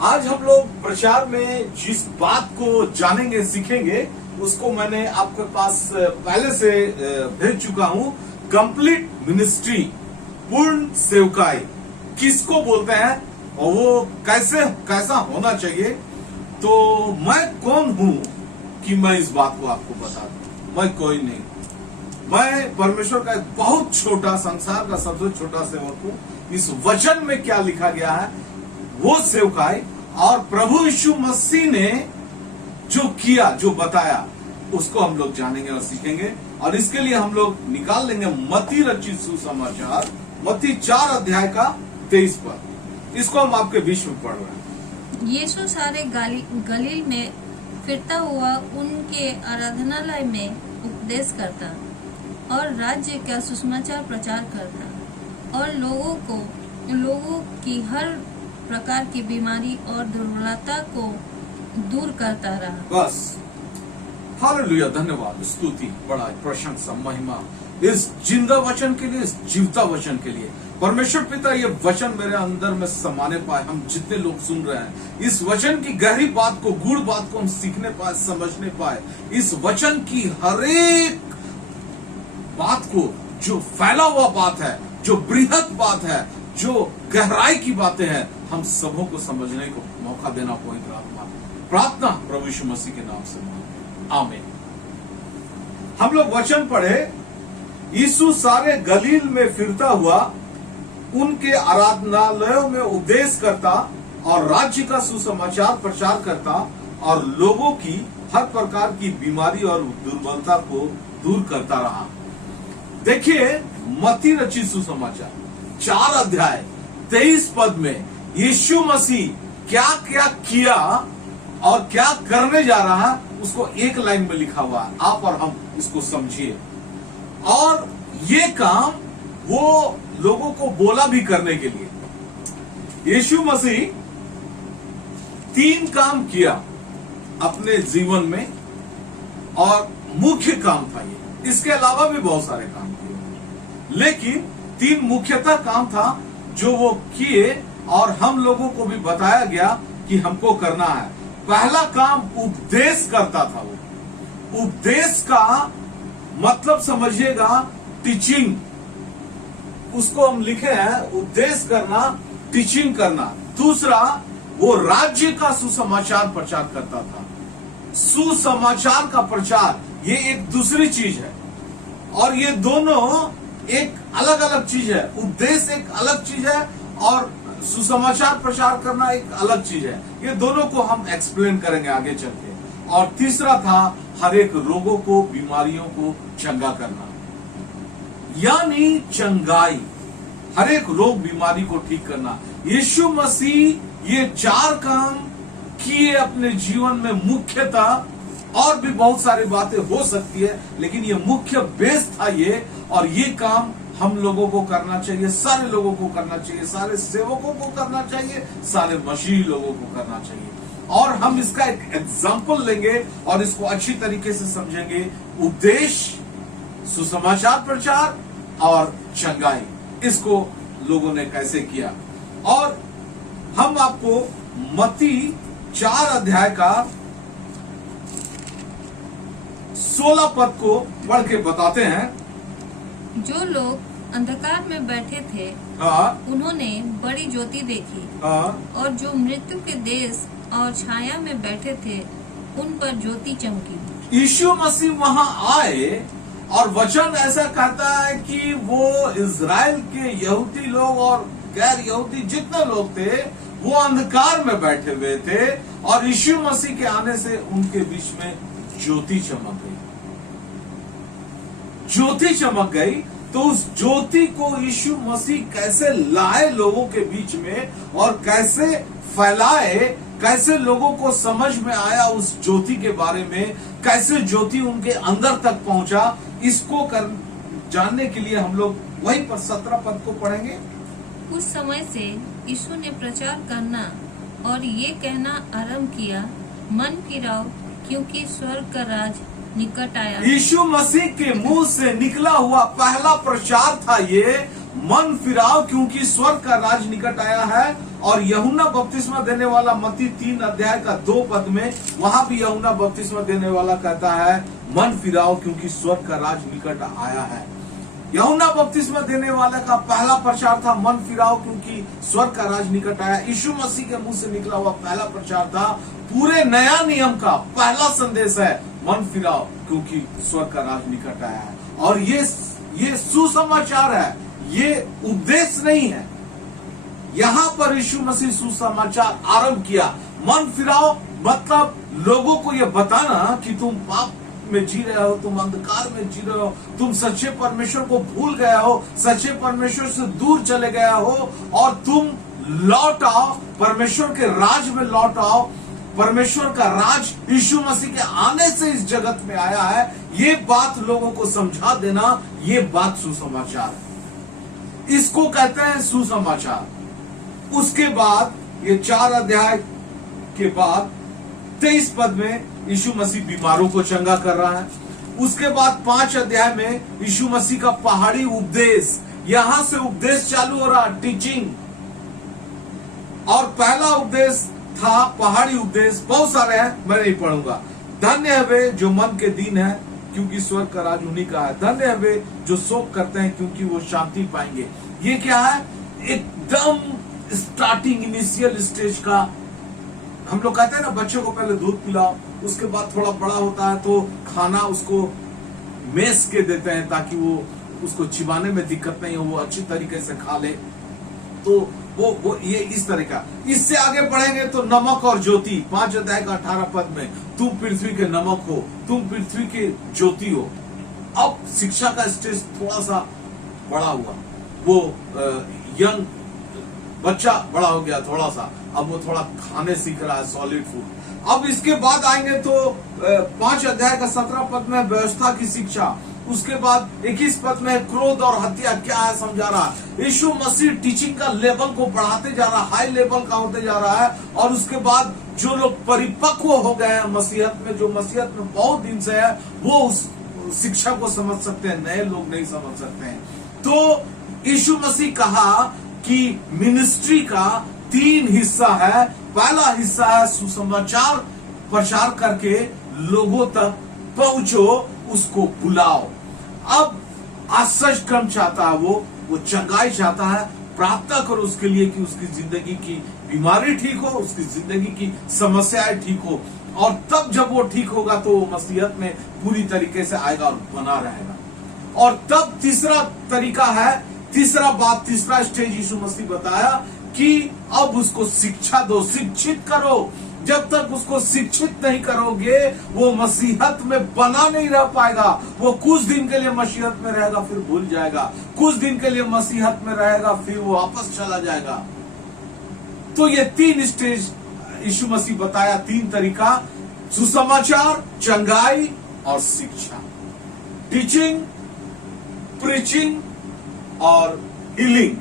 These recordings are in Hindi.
आज हम लोग प्रचार में जिस बात को जानेंगे सीखेंगे उसको मैंने आपके पास पहले से भेज चुका हूं। कंप्लीट मिनिस्ट्री, पूर्ण सेवकाई किसको बोलते हैं और वो कैसा होना चाहिए। तो मैं कौन हूं कि मैं इस बात को आपको बता दूं? मैं कोई नहीं, मैं परमेश्वर का एक बहुत छोटा, संसार का सबसे छोटा सेवक हूं। इस वचन में क्या लिखा गया है वो सेवकाई और प्रभु यीशु मसीह ने जो किया, जो बताया, उसको हम लोग जानेंगे और सीखेंगे। और इसके लिए हम लोग निकाल लेंगे मत्ती रचित सुसमाचार, मत्ती 4 अध्याय का 23 पद। इसको हम आपके बीच में पढ़ रहे हैं। यीशु सारे गलील में फिरता हुआ उनके आराधनालय में उपदेश करता और राज्य का सुसमाचार प्रचार करता और लोगों की हर प्रकार की बीमारी और दुर्बलता को दूर करता रहा। बस, हालेलुया, धन्यवाद, स्तुति, बड़ा प्रशंसा, महिमा इस जिंदा वचन के लिए, इस जीवता वचन के लिए। परमेश्वर पिता ये वचन मेरे अंदर में समाने पाए, हम जितने लोग सुन रहे हैं इस वचन की गहरी बात को, गूढ़ बात को हम सीखने पाए, समझने पाए। इस वचन की हरेक बात को, जो फैला हुआ बात है, जो बृहद बात है, जो गहराई की बातें हैं, हम सबों को समझने को मौका देना पवित्र आत्मा। प्रार्थना प्रभु यीशु मसीह के नाम से, आमीन। हम लोग वचन पढ़े। यीशु सारे गलील में फिरता हुआ उनके आराधनालयों में उपदेश करता और राज्य का सुसमाचार प्रचार करता और लोगों की हर प्रकार की बीमारी और दुर्बलता को दूर करता रहा। देखिए, मत्ती रचित सुसमाचार 4 अध्याय 23 पद में यीशु मसीह क्या क्या किया और क्या करने जा रहा है उसको एक लाइन में लिखा हुआ है। आप और हम इसको समझिए। और ये काम वो लोगों को बोला भी करने के लिए। यीशु मसीह 3 काम किया अपने जीवन में और मुख्य काम था ये। इसके अलावा भी बहुत सारे काम किए, लेकिन 3 मुख्यतः काम था जो वो किए और हम लोगों को भी बताया गया कि हमको करना है। पहला काम उपदेश करता था वो। उपदेश का मतलब समझिएगा, टीचिंग। उसको हम लिखे हैं उपदेश करना, टीचिंग करना। दूसरा, वो राज्य का सुसमाचार प्रचार करता था। सुसमाचार का प्रचार ये एक दूसरी चीज है और ये दोनों एक अलग अलग चीज है। उपदेश एक अलग चीज है और सुसमाचार प्रचार करना एक अलग चीज है। ये दोनों को हम एक्सप्लेन करेंगे आगे चल के। और तीसरा था हर एक रोगों को, बीमारियों को चंगा करना, यानी चंगाई, हर एक रोग बीमारी को ठीक करना। यीशु मसीह ये 4 काम किए अपने जीवन में मुख्यतः। और भी बहुत सारी बातें हो सकती है, लेकिन ये मुख्य बेस था ये। और ये काम हम लोगों को करना चाहिए, सारे लोगों को करना चाहिए, सारे सेवकों को करना चाहिए, सारे मसीही लोगों को करना चाहिए। और हम इसका एक एग्जाम्पल लेंगे और इसको अच्छी तरीके से समझेंगे। उपदेश, सुसमाचार प्रचार और चंगाई, इसको लोगों ने कैसे किया। और हम आपको मत्ती 4 अध्याय का 16 पद को पढ़ के बताते हैं। जो लोग अंधकार में बैठे थे उन्होंने बड़ी ज्योति देखी और जो मृत्यु के देश और छाया में बैठे थे उन पर ज्योति चमकी। यीशु मसीह वहां आए और वचन ऐसा कहता है कि वो इजराइल के यहूदी लोग और गैर यहूदी जितने लोग थे वो अंधकार में बैठे हुए थे और यीशु मसीह के आने से उनके बीच में ज्योति चमक गई। ज्योति चमक गई तो उस ज्योति को यीशु मसीह कैसे लाए लोगों के बीच में और कैसे फैलाए, कैसे लोगों को समझ में आया उस ज्योति के बारे में, कैसे ज्योति उनके अंदर तक पहुंचा, इसको जानने के लिए हम लोग वहीं पर 17 पद को पढ़ेंगे। उस समय से यीशु ने प्रचार करना और ये कहना आरंभ किया, मन फिराओ क्योंकि स्वर्ग का राज निकट आया। यीशु मसीह के मुंह से निकला हुआ पहला प्रचार था ये, मन फिराओ क्योंकि स्वर्ग का राज निकट आया है। और यूहन्ना बपतिस्मा देने वाला मत्ती 3 अध्याय का 2 पद में वहां भी यूहन्ना बपतिस्मा देने वाला कहता है मन फिराओ क्योंकि स्वर्ग का राज निकट आया है। यूहन्ना बपतिस्मा देने वाला का पहला प्रचार था मन फिराओ क्योंकि स्वर्ग का राज निकट आया। यीशु मसीह के मुंह से निकला हुआ पहला प्रचार था, पूरे नया नियम का पहला संदेश है मन फिराओ क्योंकि स्वर्ग का राज निकट आया है। और ये सुसमाचार है, ये उपदेश नहीं है। यहां पर यीशु मसीह सुसमाचार आरंभ किया। मन फिराओ मतलब लोगों को यह बताना कि तुम पाप में जी रहे हो, तुम अंधकार में जी रहे हो, तुम सच्चे परमेश्वर को भूल गए हो, सच्चे परमेश्वर से दूर चले गए हो और तुम लौट आओ, परमेश्वर के राज में लौट आओ। परमेश्वर का राज यीशु मसीह के आने से इस जगत में आया है। ये बात लोगों को समझा देना, ये बात सुसमाचार है। इसको कहते हैं सुसमाचार। उसके बाद ये 4 अध्याय के बाद 23 पद में यीशु मसीह बीमारों को चंगा कर रहा है। उसके बाद 5 अध्याय में यीशु मसीह का पहाड़ी उपदेश, यहां से उपदेश चालू हो रहा, टीचिंग। और पहला उपदेश था पहाड़ी उपदेश, बहुत सारे हैं, मैं नहीं पढ़ूंगा। धन्य है वे जो मन के दीन है क्योंकि स्वर्ग का राज उन्हीं का है। धन्य है वे जो शोक करते हैं क्योंकि वो शांति पाएंगे। ये क्या है? एकदम स्टार्टिंग इनिशियल स्टेज का। हम लोग कहते हैं ना बच्चों को पहले दूध पिलाओ, उसके बाद थोड़ा बड़ा होता है तो खाना उसको मेस के देते हैं ताकि वो उसको चिबाने में दिक्कत नहीं हो, वो अच्छी तरीके से खा ले। तो वो ये इस तरह का। इससे आगे बढ़ेंगे तो नमक और ज्योति, 5 अध्याय का 18 पद में, तुम पृथ्वी के नमक हो, तुम पृथ्वी के ज्योति हो। अब शिक्षा का स्टेज थोड़ा सा बड़ा हुआ, वो यंग बच्चा बड़ा हो गया थोड़ा सा, अब वो थोड़ा खाने सीख रहा है, सॉलिड फूड। अब इसके बाद आएंगे तो 5 अध्याय का 17 पद में व्यवस्था की शिक्षा। उसके बाद 21 पद में क्रोध और हत्या क्या है समझा रहा है। यीशु मसीह टीचिंग का लेवल को बढ़ाते जा रहा है, हाई लेवल का होते जा रहा है। और उसके बाद जो लोग परिपक्व हो गए हैं मसीहत में, जो मसीहत में बहुत दिन से है, वो उस शिक्षा को समझ सकते हैं, नए लोग नहीं समझ सकते हैं। तो यीशु मसीह कहा कि मिनिस्ट्री का 3 हिस्सा है। पहला हिस्सा है सुसमाचार प्रचार करके लोगों तक पहुंचो, उसको बुलाओ। अब आश्चर्य क्रम चाहता है, वो चंगाई चाहता है। प्रार्थना करो उसके लिए कि उसकी जिंदगी की बीमारी ठीक हो, उसकी जिंदगी की समस्याएं ठीक हो। और तब जब वो ठीक होगा तो वो मसीहत में पूरी तरीके से आएगा और बना रहेगा। और तब तीसरा तरीका है, तीसरा स्टेज यीशु मसीह बताया कि अब उसको शिक्षा दो, शिक्षित करो। जब तक उसको शिक्षित नहीं करोगे वो मसीहत में बना नहीं रह पाएगा। वो कुछ दिन के लिए मसीहत में रहेगा फिर भूल जाएगा, कुछ दिन के लिए मसीहत में रहेगा फिर वो वापस चला जाएगा। तो ये 3 स्टेज यीशु मसीह बताया, 3 तरीका, सुसमाचार, चंगाई और शिक्षा। टीचिंग, प्रीचिंग और हीलिंग,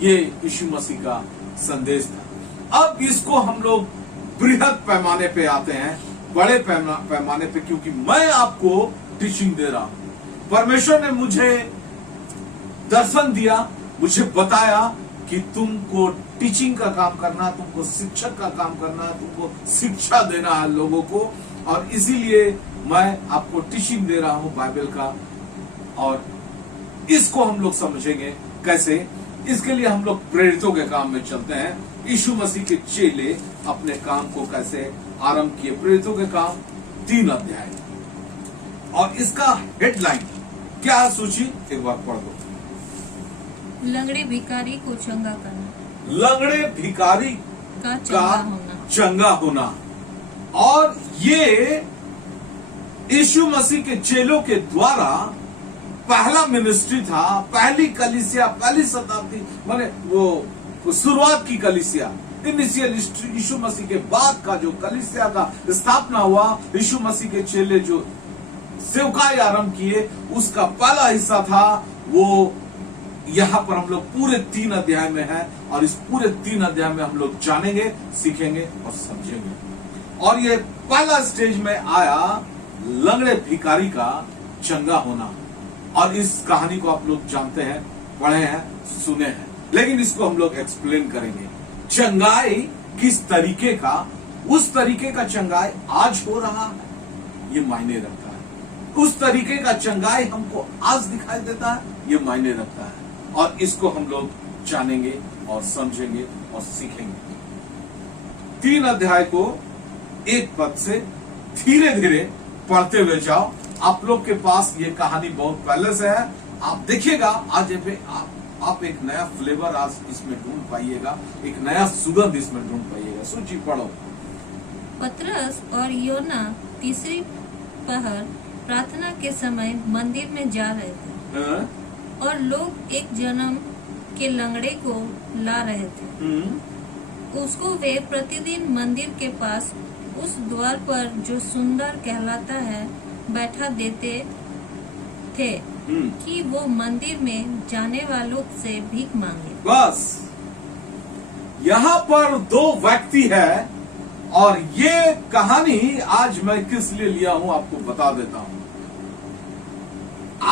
ये यीशु मसीह का संदेश था। अब इसको हम लोग बृहद पैमाने पे आते हैं, बड़े पैमाने पे, क्योंकि मैं आपको टीचिंग दे रहा हूं। परमेश्वर ने मुझे दर्शन दिया, मुझे बताया कि तुमको टीचिंग का काम करना, तुमको शिक्षक का काम करना, तुमको शिक्षा देना है लोगों को। और इसीलिए मैं आपको टीचिंग दे रहा हूं बाइबल का। और इसको हम लोग समझेंगे कैसे। इसके लिए हम लोग प्रेरितों के काम में चलते हैं। यीशु मसीह के चेले अपने काम को कैसे आरंभ किए। प्रेरितों के काम 3 अध्याय, और इसका हेडलाइन क्या है सूची, एक बार पढ़ दो। लंगड़े भिखारी को चंगा करना, लंगड़े भिखारी का चंगा होना। और ये यीशु मसीह के चेलों के द्वारा पहला मिनिस्ट्री था, पहली कलीसिया, पहली शताब्दी, माने वो शुरुआत की कलीसिया, इनिशियल यीशु मसीह के बाद का जो कलीसिया का स्थापना हुआ, यीशु मसीह के चेले जो सेवकाई आरंभ किए, उसका पहला हिस्सा था। वो यहाँ पर हम लोग पूरे 3 अध्याय में है, और इस पूरे 3 अध्याय में हम लोग जानेंगे, सीखेंगे और समझेंगे। और ये पहला स्टेज में आया लंगड़े भिखारी का चंगा होना। और इस कहानी को आप लोग जानते हैं, पढ़े हैं, सुने हैं, लेकिन इसको हम लोग एक्सप्लेन करेंगे। चंगाई किस तरीके का, उस तरीके का चंगाई आज हो रहा है, ये मायने रखता है। उस तरीके का चंगाई हमको आज दिखाई देता है, ये मायने रखता है। और इसको हम लोग जानेंगे और समझेंगे और सीखेंगे। 3 अध्याय को एक पद से धीरे धीरे पढ़ते हुए जाओ। आप लोग के पास ये कहानी बहुत पहले से है, आप देखिएगा आज आप एक नया फ्लेवर आज इसमें ढूंढ पाइएगा, एक नया सुगंध इसमें ढूंढ पाइएगा। सूची पढ़ो। पतरस और योना तीसरी पहर प्रार्थना के समय मंदिर में जा रहे थे और लोग एक जन्म के लंगड़े को ला रहे थे। उसको वे प्रतिदिन मंदिर के पास उस द्वार पर जो सुंदर कहलाता है बैठा देते थे कि वो मंदिर में जाने वालों से भीख मांगे। बस यहाँ पर 2 व्यक्ति है और ये कहानी आज मैं किस लिए लिया हूं आपको बता देता हूं।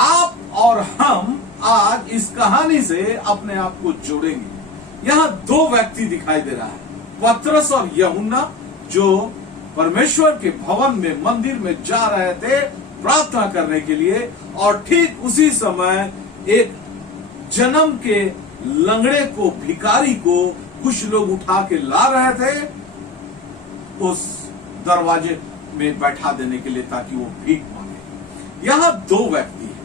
आप और हम आज इस कहानी से अपने आप को जोड़ेंगे। यहाँ 2 व्यक्ति दिखाई दे रहा है, पतरस और यूहन्ना, जो परमेश्वर के भवन में मंदिर में जा रहे थे प्रार्थना करने के लिए। और ठीक उसी समय एक जन्म के लंगड़े को, भिखारी को कुछ लोग उठा के ला रहे थे उस दरवाजे में बैठा देने के लिए, ताकि वो भीख मांगे। यहां 2 व्यक्ति हैं,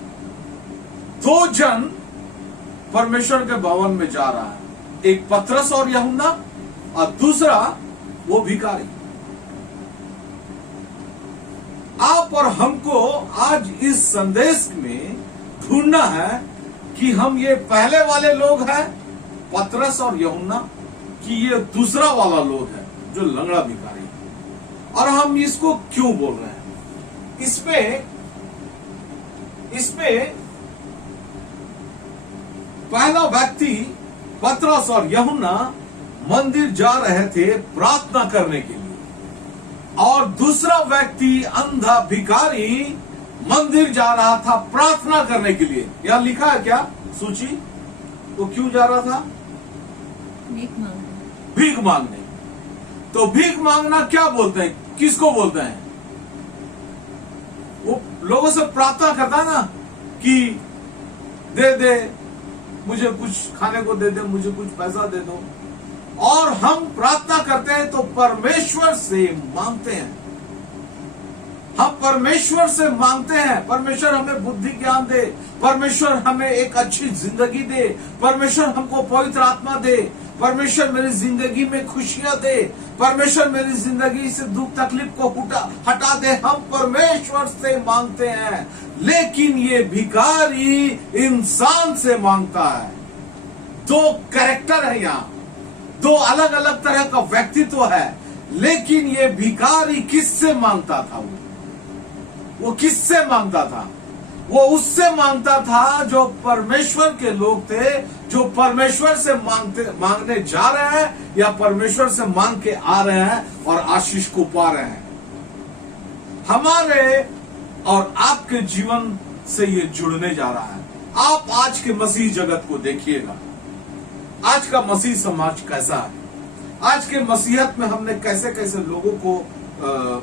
2 जन परमेश्वर के भवन में जा रहा है, एक पतरस और यूहन्ना और दूसरा वो भिखारी। आप और हमको आज इस संदेश में ढूंढना है कि हम ये पहले वाले लोग हैं पतरस और यूहन्ना, कि ये दूसरा वाला लोग है जो लंगड़ा भिखारी है। और हम इसको क्यों बोल रहे हैं? इसमें पहला व्यक्ति पतरस और यूहन्ना मंदिर जा रहे थे प्रार्थना करने के लिए, और दूसरा व्यक्ति अंधा भिखारी मंदिर जा रहा था प्रार्थना करने के लिए। यहां लिखा है क्या सूची? वो क्यों जा रहा था? भीख मांगने। भीख मांगने। तो भीख मांगना क्या बोलते हैं, किसको बोलते हैं? वो लोगों से प्रार्थना करता है ना कि दे दे मुझे, कुछ खाने को दे दे, मुझे कुछ पैसा दे दो। और हम प्रार्थना करते हैं तो परमेश्वर से मांगते हैं, हम परमेश्वर से मांगते हैं, परमेश्वर हमें बुद्धि ज्ञान दे, परमेश्वर हमें एक अच्छी जिंदगी दे, परमेश्वर हमको पवित्र आत्मा दे, परमेश्वर मेरी जिंदगी में खुशियां दे, परमेश्वर मेरी जिंदगी से दुख तकलीफ को हटा दे। हम परमेश्वर से मांगते हैं, लेकिन ये भिखारी इंसान से मांगता है। 2 कैरेक्टर है यहाँ, 2 अलग अलग तरह का व्यक्तित्व है। लेकिन ये भिखारी किससे मांगता था? वो किससे मांगता था? वो उससे मांगता था जो परमेश्वर के लोग थे, जो परमेश्वर से मांगने जा रहे हैं या परमेश्वर से मांग के आ रहे हैं और आशीष को पा रहे हैं। हमारे और आपके जीवन से ये जुड़ने जा रहा है। आप आज के मसीह जगत को देखिएगा, आज का मसीह समाज कैसा है। आज के मसीहत में हमने कैसे कैसे लोगों को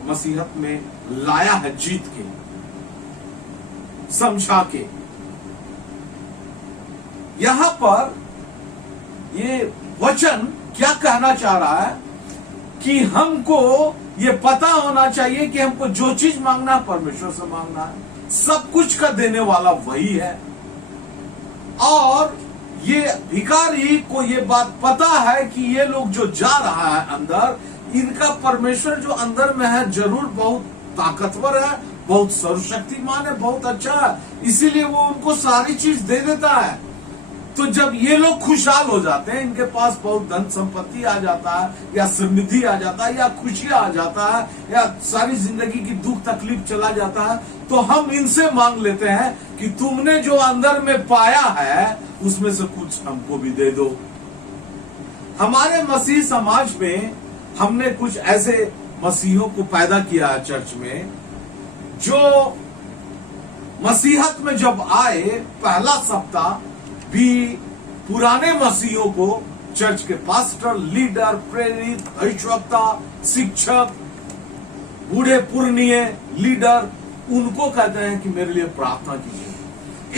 मसीहत में लाया है, जीत के, समझा के। यहां पर ये वचन क्या कहना चाह रहा है कि हमको ये पता होना चाहिए कि हमको जो चीज मांगना परमेश्वर से मांगना है। सब कुछ का देने वाला वही है। और ये भिखारी को ये बात पता है कि ये लोग जो जा रहा है अंदर, इनका परमेश्वर जो अंदर में है जरूर बहुत ताकतवर है, बहुत सर्वशक्तिमान है, बहुत अच्छा है, इसीलिए वो उनको सारी चीज दे देता है। तो जब ये लोग खुशहाल हो जाते हैं, इनके पास बहुत धन संपत्ति आ जाता है, या समृद्धि आ जाता है, या खुशियां आ जाता है, या सारी जिंदगी की दुख तकलीफ चला जाता है, तो हम इनसे मांग लेते हैं कि तुमने जो अंदर में पाया है उसमें से कुछ हमको भी दे दो। हमारे मसीह समाज में हमने कुछ ऐसे मसीहों को पैदा किया है चर्च में, जो मसीहत में जब आए पहला सप्ताह भी पुराने मसीहों को, चर्च के पास्टर, लीडर, प्रेरित, भविष्यवक्ता, शिक्षक, बूढ़े पुरनिये, लीडर, उनको कहते हैं कि मेरे लिए प्रार्थना कीजिए।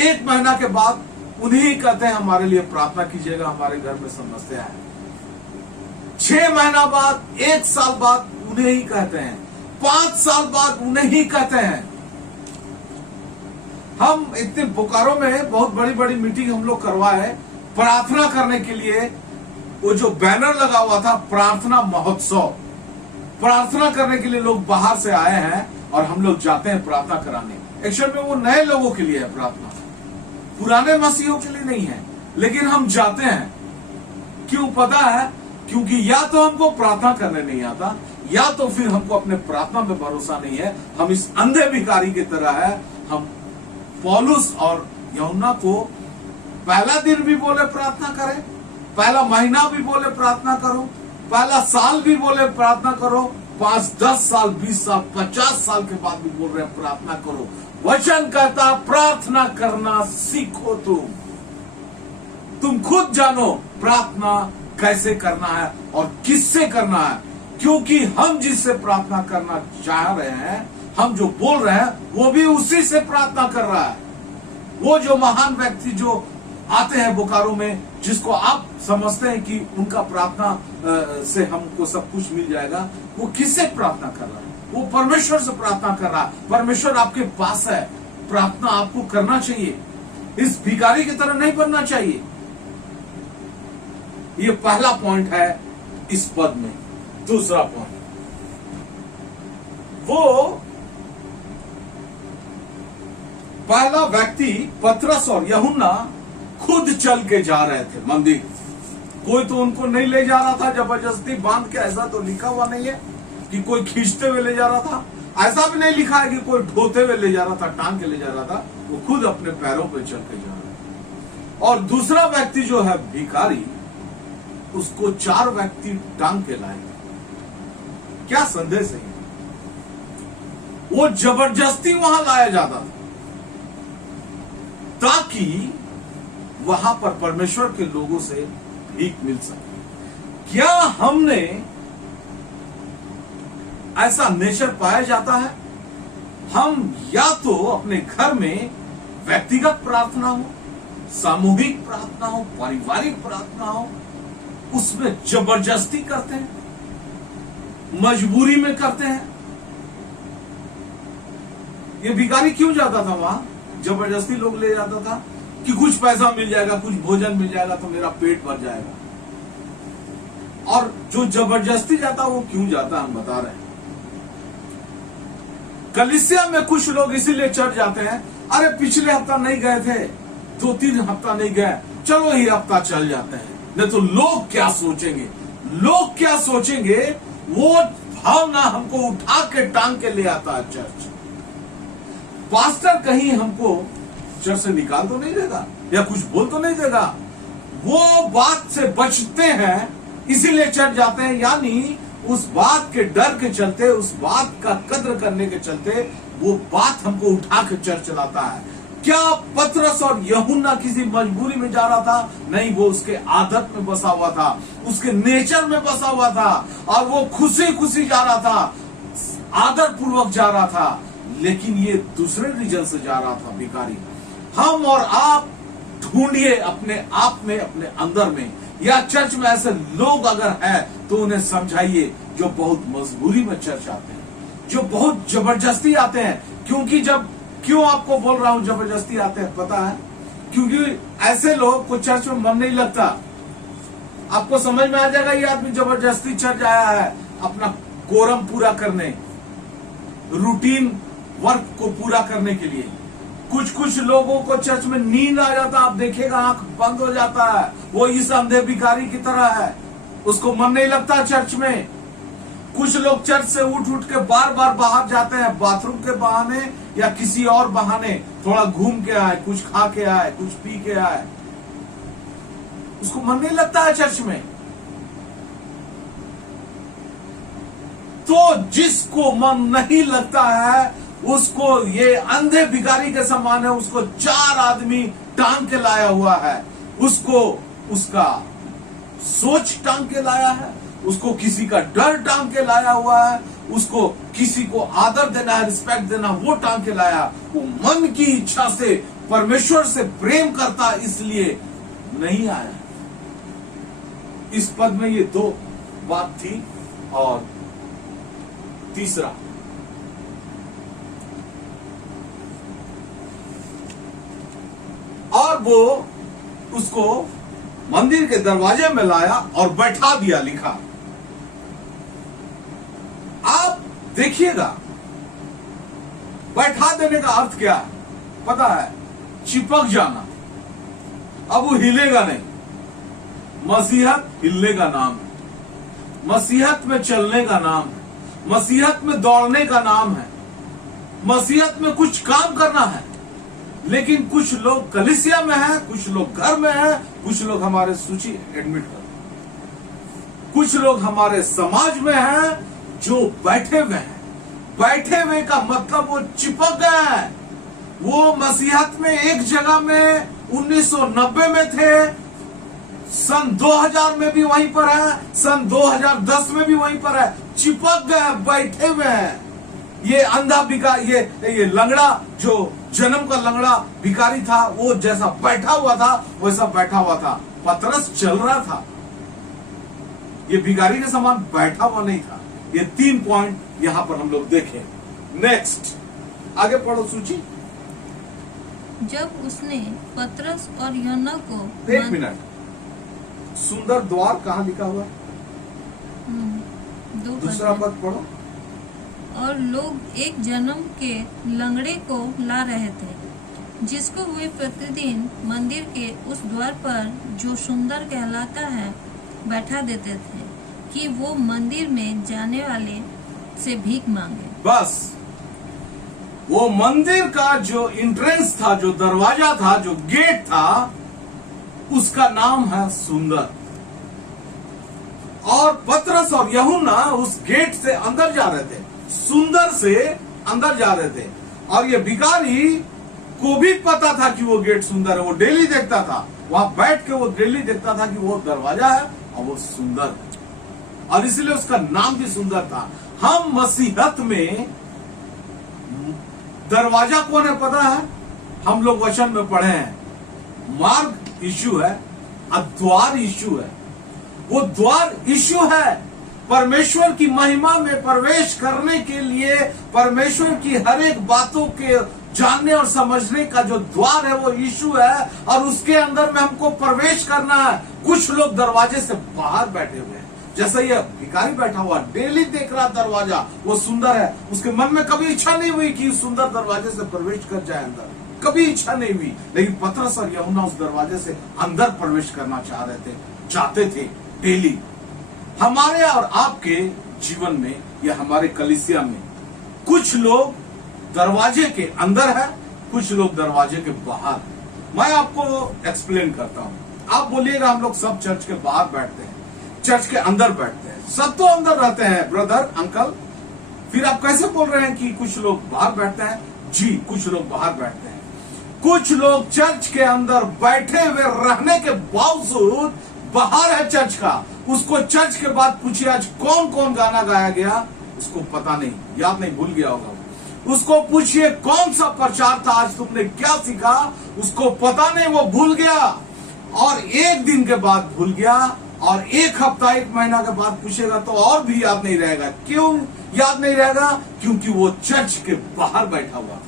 1 महीना के बाद उन्हीं कहते हैं हमारे लिए प्रार्थना कीजिएगा, हमारे घर में समस्या है। 6 महीना बाद, 1 साल बाद उन्हें ही कहते हैं, 5 साल बाद उन्हें ही कहते हैं। हम इतने बोकारो में बहुत बड़ी बड़ी मीटिंग हम लोग करवाए प्रार्थना करने के लिए। वो जो बैनर लगा हुआ था, प्रार्थना महोत्सव, प्रार्थना करने के लिए लोग बाहर से आए हैं और हम लोग जाते हैं प्रार्थना कराने। एक्चुअल में वो नए लोगों के लिए है प्रार्थना, पुराने मसीहों के लिए नहीं है, लेकिन हम जाते हैं। क्यों पता है? क्योंकि या तो हमको प्रार्थना करने नहीं आता, या तो फिर हमको अपने प्रार्थना में भरोसा नहीं है। हम इस अंधे भिखारी की तरह है। हम पौलुस और यूहन्ना को पहला दिन भी बोले प्रार्थना करें, पहला महीना भी बोले प्रार्थना करो, पहला साल भी बोले प्रार्थना करो, 5, 10 साल, 20 साल, 50 साल के बाद भी बोल रहे हैं प्रार्थना करो। वचन कहता प्रार्थना करना सीखो। तुम खुद जानो प्रार्थना कैसे करना है और किससे करना है, क्योंकि हम जिससे प्रार्थना करना चाह रहे हैं, हम जो बोल रहे हैं, वो भी उसी से प्रार्थना कर रहा है। वो जो महान व्यक्ति जो आते हैं बोकारो में, जिसको आप समझते हैं कि उनका प्रार्थना से हमको सब कुछ मिल जाएगा, वो किससे प्रार्थना कर रहा है? वो परमेश्वर से प्रार्थना कर रहा है। परमेश्वर आपके पास है, प्रार्थना आपको करना चाहिए। इस भिखारी की तरह नहीं बनना चाहिए। ये पहला पॉइंट है इस पद में। दूसरा पॉइंट, वो पहला व्यक्ति पतरस और यूहन्ना खुद चल के जा रहे थे मंदिर। कोई तो उनको नहीं ले जा रहा था जबरदस्ती बांध के, ऐसा तो लिखा हुआ नहीं है कि कोई खींचते हुए ले जा रहा था। ऐसा भी नहीं लिखा है कि कोई ढोते हुए ले जा रहा था, टांग के ले जा रहा था। वो खुद अपने पैरों पे चल के जा रहा है। और दूसरा व्यक्ति जो है भिखारी, उसको 4 व्यक्ति टांग के लाए। क्या संदेश है? वो जबरदस्ती वहां लाया जाता था ताकि वहां पर परमेश्वर के लोगों से भीख मिल सके। क्या हमने ऐसा नेचर पाया जाता है? हम या तो अपने घर में व्यक्तिगत प्रार्थना हो, सामूहिक प्रार्थना हो, पारिवारिक प्रार्थना हो, उसमें जबरदस्ती करते हैं, मजबूरी में करते हैं। ये भिखारी क्यों जाता था वहां? जबरदस्ती लोग ले जाता था कि कुछ पैसा मिल जाएगा, कुछ भोजन मिल जाएगा तो मेरा पेट भर जाएगा। और जो जबरदस्ती जाता वो क्यों जाता हम बता रहे हैं। कलीसिया में कुछ लोग इसीलिए चढ़ जाते हैं, अरे पिछले हफ्ता नहीं गए थे, 2-3 हफ्ता नहीं गए, चलो ये हफ्ता चल जाते हैं, नहीं तो लोग क्या सोचेंगे। लोग क्या सोचेंगे, वो भावना हमको उठा के टांग के ले आता है चर्च। पास्टर कहीं हमको चर्च से निकाल तो नहीं देगा या कुछ बोल तो नहीं देगा। वो बात से बचते हैं, इसीलिए चढ़ जाते हैं। यानी उस बात के डर के चलते, उस बात का कद्र करने के चलते, वो बात हमको उठा के चर्च चलाता है। क्या पतरस और यूहन्ना किसी मजबूरी में जा रहा था? नहीं, वो उसके आदत में बसा हुआ था, उसके नेचर में बसा हुआ था, और वो खुशी खुशी जा रहा था, आदर पूर्वक जा रहा था। लेकिन ये दूसरे रीजन से जा रहा था भिखारी। हम और आप ढूंढिए अपने आप में, अपने अंदर में, या चर्च में ऐसे लोग अगर है तो उन्हें समझाइए जो बहुत मजबूरी में चर्च आते हैं, जो बहुत जबरदस्ती आते हैं। क्योंकि क्यों आपको बोल रहा हूं जबरदस्ती आते हैं पता है? क्योंकि ऐसे लोग को चर्च में मन नहीं लगता। आपको समझ में आ जाएगा ये आदमी जबरदस्ती चर्च आया है अपना कोरम पूरा करने, रूटीन वर्क को पूरा करने के लिए। कुछ लोगों को चर्च में नींद आ जाता, आप देखिएगा आंख बंद हो जाता है। वो इस अंधे भिखारी की तरह है, उसको मन नहीं लगता चर्च में। कुछ लोग चर्च से उठ के बार बार बाहर जाते हैं, बाथरूम के बहाने या किसी और बहाने, थोड़ा घूम के आए, कुछ खा के आए, कुछ पी के आए, उसको मन नहीं लगता है चर्च में। तो जिसको मन नहीं लगता है उसको ये अंधे भिखारी के समान है, उसको 4 आदमी टांग के लाया हुआ है। उसको उसका सोच टांग के लाया है, उसको किसी का डर टांग के लाया हुआ है, उसको किसी को आदर देना है, रिस्पेक्ट देना, वो टांग के लाया। वो मन की इच्छा से परमेश्वर से प्रेम करता, इसलिए नहीं आया। इस पद में ये दो बात थी। और तीसरा, और वो उसको मंदिर के दरवाजे में लाया और बैठा दिया, लिखा। आप देखिएगा, बैठा देने का अर्थ क्या है पता है? चिपक जाना। अब वो हिलेगा नहीं। मसीहत हिलने का नाम है, मसीहत में चलने का नाम है, मसीहत में दौड़ने का नाम है, मसीहत में कुछ काम करना है। लेकिन कुछ लोग कलीसिया में हैं, कुछ लोग घर में हैं, कुछ लोग हमारे सूची एडमिट कर, कुछ लोग हमारे समाज में हैं जो बैठे हुए हैं। बैठे हुए का मतलब वो चिपक गए हैं। वो मसीहत में एक जगह में 1990 में थे, सन 2000 में भी वहीं पर है, सन 2010 में भी वहीं पर है। चिपक गए, बैठे हुए हैं। ये अंधा भिखारी, ये लंगड़ा, जो जन्म का लंगड़ा भिखारी था, वो जैसा बैठा हुआ था वैसा बैठा हुआ था। पतरस चल रहा था, ये भिखारी के समान बैठा हुआ नहीं था। ये 3 पॉइंट यहां पर हम लोग देखें। नेक्स्ट, आगे पढ़ो सूची। जब उसने पतरस और यूहन्ना को 1 मिनट, सुंदर द्वार कहां लिखा हुआ है? दूसरा पद पढ़ो। और लोग एक जन्म के लंगड़े को ला रहे थे, जिसको वे प्रतिदिन मंदिर के उस द्वार पर, जो सुंदर कहलाता है, बैठा देते थे, कि वो मंदिर में जाने वाले से भीख मांगे। बस वो मंदिर का जो एंट्रेंस था, जो दरवाजा था, जो गेट था, उसका नाम है सुंदर। और पतरस और यूहन्ना उस गेट से अंदर जा रहे थे, सुंदर से अंदर जा रहे थे। और ये भिखारी को भी पता था कि वो गेट सुंदर है, वो डेली देखता था, वहां बैठ के वो डेली देखता था कि वो दरवाजा है और वो सुंदर है, और इसलिए उसका नाम भी सुंदर था। हम मसीहत में दरवाजा कौन है पता है? हम लोग वचन में पढ़े हैं, मार्ग यीशु है, द्वार यीशु है। वो द्वार यीशु है। परमेश्वर की महिमा में प्रवेश करने के लिए, परमेश्वर की हर एक बातों के जानने और समझने का जो द्वार है वो यीशु है, और उसके अंदर में हमको प्रवेश करना है। कुछ लोग दरवाजे से बाहर बैठे हुए हैं, जैसे ये भिखारी बैठा हुआ, डेली देख रहा दरवाजा, वो सुंदर है, उसके मन में कभी इच्छा नहीं हुई कि सुंदर दरवाजे से प्रवेश कर जाए अंदर, कभी इच्छा नहीं हुई। लेकिन पतरस और यूहन्ना उस दरवाजे से अंदर प्रवेश करना चाह रहे थे, चाहते थे डेली। हमारे और आपके जीवन में या हमारे कलीसिया में कुछ लोग दरवाजे के अंदर है, कुछ लोग दरवाजे के बाहर। मैं आपको एक्सप्लेन करता हूं। आप बोलिएगा हम लोग सब चर्च के बाहर बैठते हैं, चर्च के अंदर बैठते हैं। सब तो अंदर रहते हैं ब्रदर, अंकल, फिर आप कैसे बोल रहे हैं कि कुछ लोग बाहर बैठते हैं? जी, कुछ लोग बाहर बैठते हैं। कुछ लोग चर्च के अंदर बैठे हुए रहने के बावजूद बाहर है चर्च का। उसको चर्च के बाद पूछिए आज कौन कौन गाना गाया गया, उसको पता नहीं, याद नहीं, भूल गया होगा। उसको पूछिए कौन सा प्रचार था, आज तुमने क्या सीखा, उसको पता नहीं, वो भूल गया। और एक दिन के बाद भूल गया, और एक हफ्ता, एक महीना के बाद पूछेगा तो और भी याद नहीं रहेगा। क्यों याद नहीं रहेगा? क्योंकि वो चर्च के बाहर बैठा हुआ था।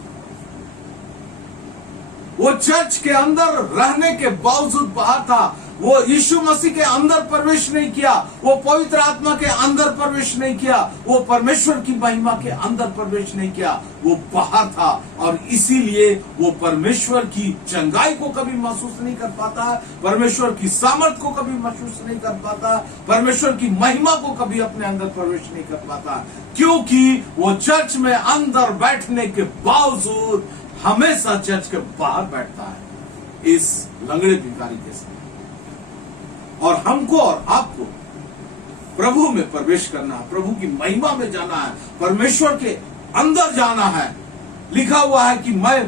वो चर्च के अंदर रहने के बावजूद बाहर था। वो यीशु मसीह के अंदर प्रवेश नहीं किया, वो पवित्र आत्मा के अंदर प्रवेश नहीं किया, वो परमेश्वर की महिमा के अंदर प्रवेश नहीं किया, वो बाहर था। और इसीलिए वो परमेश्वर की चंगाई को कभी महसूस नहीं कर पाता, परमेश्वर की सामर्थ को कभी महसूस नहीं कर पाता, परमेश्वर की महिमा को कभी अपने अंदर प्रवेश नहीं कर पाता, क्योंकि वो चर्च में अंदर बैठने के बावजूद हमेशा चर्च के बाहर बैठता है, इस लंगड़े भिखारी के साथ। और हमको और आपको प्रभु में प्रवेश करना है, प्रभु की महिमा में जाना है, परमेश्वर के अंदर जाना है। लिखा हुआ है कि मैं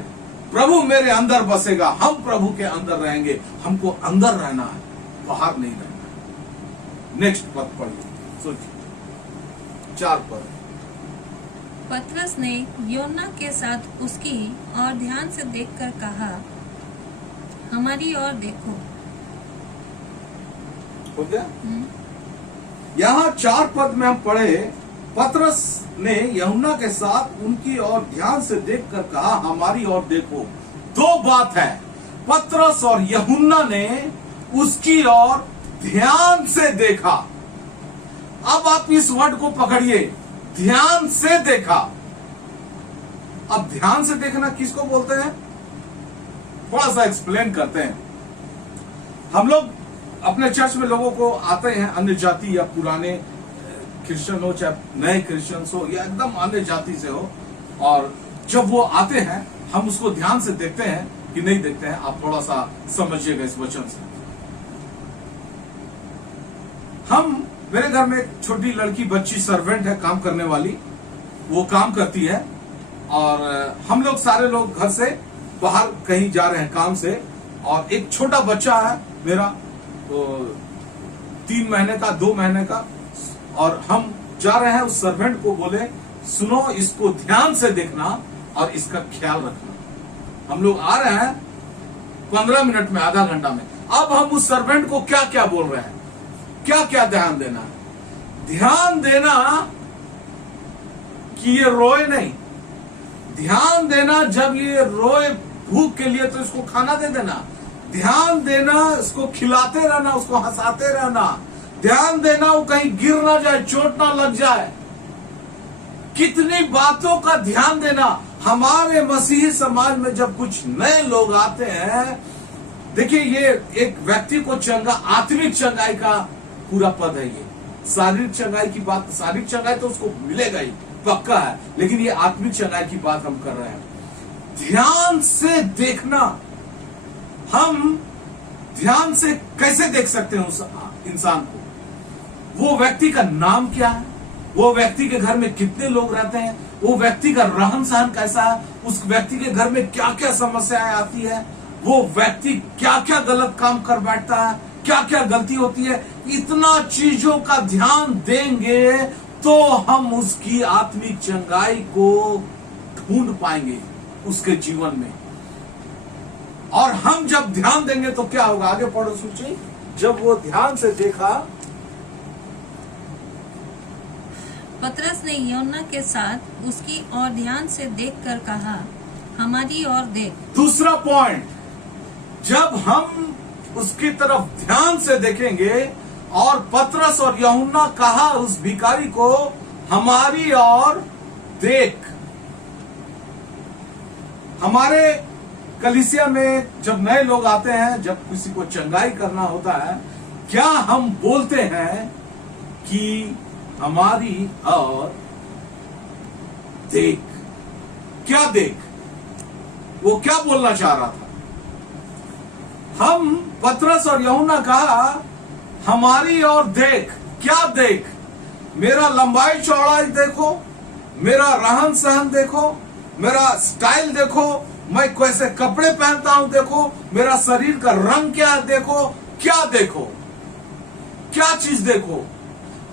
प्रभु मेरे अंदर बसेगा, हम प्रभु के अंदर रहेंगे। हमको अंदर रहना है, बाहर नहीं रहना है। नेक्स्ट पद पढ़िए, सोचिए 4 पद। पतरस ने योना के साथ उसकी और ध्यान से देखकर कहा, हमारी ओर देखो। हो गया? यहाँ 4 पद में हम पढ़े, पतरस ने यूहन्ना के साथ उनकी ओर ध्यान से देखकर कहा, हमारी ओर देखो। 2 बात है, पतरस और यूहन्ना ने उसकी ओर ध्यान से देखा। अब आप इस वर्ड को पकड़िए, ध्यान से देखा। अब ध्यान से देखना किसको बोलते हैं, थोड़ा सा एक्सप्लेन करते हैं। हम लोग अपने चर्च में लोगों को आते हैं, अन्य जाति या पुराने क्रिश्चियन हो चाहे नए क्रिश्चियंस हो या एकदम अन्य जाति से हो, और जब वो आते हैं हम उसको ध्यान से देखते हैं कि नहीं देखते हैं। आप थोड़ा सा समझिएगा इस वचन से। मेरे घर में एक छोटी लड़की बच्ची सर्वेंट है, काम करने वाली, वो काम करती है, और हम लोग सारे लोग घर से बाहर कहीं जा रहे हैं काम से, और एक छोटा बच्चा है मेरा, तो 3 महीने का 2 महीने का, और हम जा रहे हैं। उस सर्वेंट को बोले, सुनो, इसको ध्यान से देखना और इसका ख्याल रखना। हम लोग आ रहे हैं 15 मिनट में, आधा घंटा में। अब हम उस सर्वेंट को क्या क्या बोल रहे हैं, क्या क्या ध्यान देना है। ध्यान देना कि ये रोए नहीं, ध्यान देना जब ये रोए भूख के लिए तो इसको खाना दे देना, ध्यान देना इसको खिलाते रहना, उसको हंसाते रहना, ध्यान देना वो कहीं गिर ना जाए, चोट ना लग जाए। कितनी बातों का ध्यान देना। हमारे मसीही समाज में जब कुछ नए लोग आते हैं, देखिए ये एक व्यक्ति को चंगा, आत्मिक चंगाई का पूरा पद है। ये शारीरिक चंगाई की बात, शारीरिक चंगाई तो उसको मिलेगा ही, पक्का है, लेकिन ये आत्मिक चंगाई की बात हम कर रहे हैं। ध्यान से देखना, हम ध्यान से कैसे देख सकते हैं उस इंसान को? वो व्यक्ति का नाम क्या है, वो व्यक्ति के घर में कितने लोग रहते हैं, वो व्यक्ति का रहन सहन कैसा है, उस व्यक्ति के घर में क्या क्या समस्याएं आती है, वो व्यक्ति क्या क्या गलत काम कर बैठता है, क्या क्या गलती होती है। इतना चीजों का ध्यान देंगे तो हम उसकी आत्मिक चंगाई को ढूंढ पाएंगे उसके जीवन में। और हम जब ध्यान देंगे तो क्या होगा, आगे पढ़ो सूची। जब वो ध्यान से देखा, पतरस ने यूहन्ना के साथ उसकी ओर ध्यान से देखकर कहा, हमारी ओर देख। दूसरा पॉइंट, जब हम उसकी तरफ ध्यान से देखेंगे, और पतरस और यूहन्ना कहा उस भिखारी को, हमारी ओर देख। हमारे कलीसिया में जब नए लोग आते हैं, जब किसी को चंगाई करना होता है, क्या हम बोलते हैं कि हमारी ओर देख? क्या देख? वो क्या बोलना चाह रहा था? हम पतरस और यूहन्ना कहा, हमारी ओर देख। क्या देख? मेरा लंबाई चौड़ाई देखो, मेरा रहन सहन देखो, मेरा स्टाइल देखो, मैं कैसे कपड़े पहनता हूं देखो, मेरा शरीर का रंग क्या है देखो। क्या देखो? क्या चीज देखो?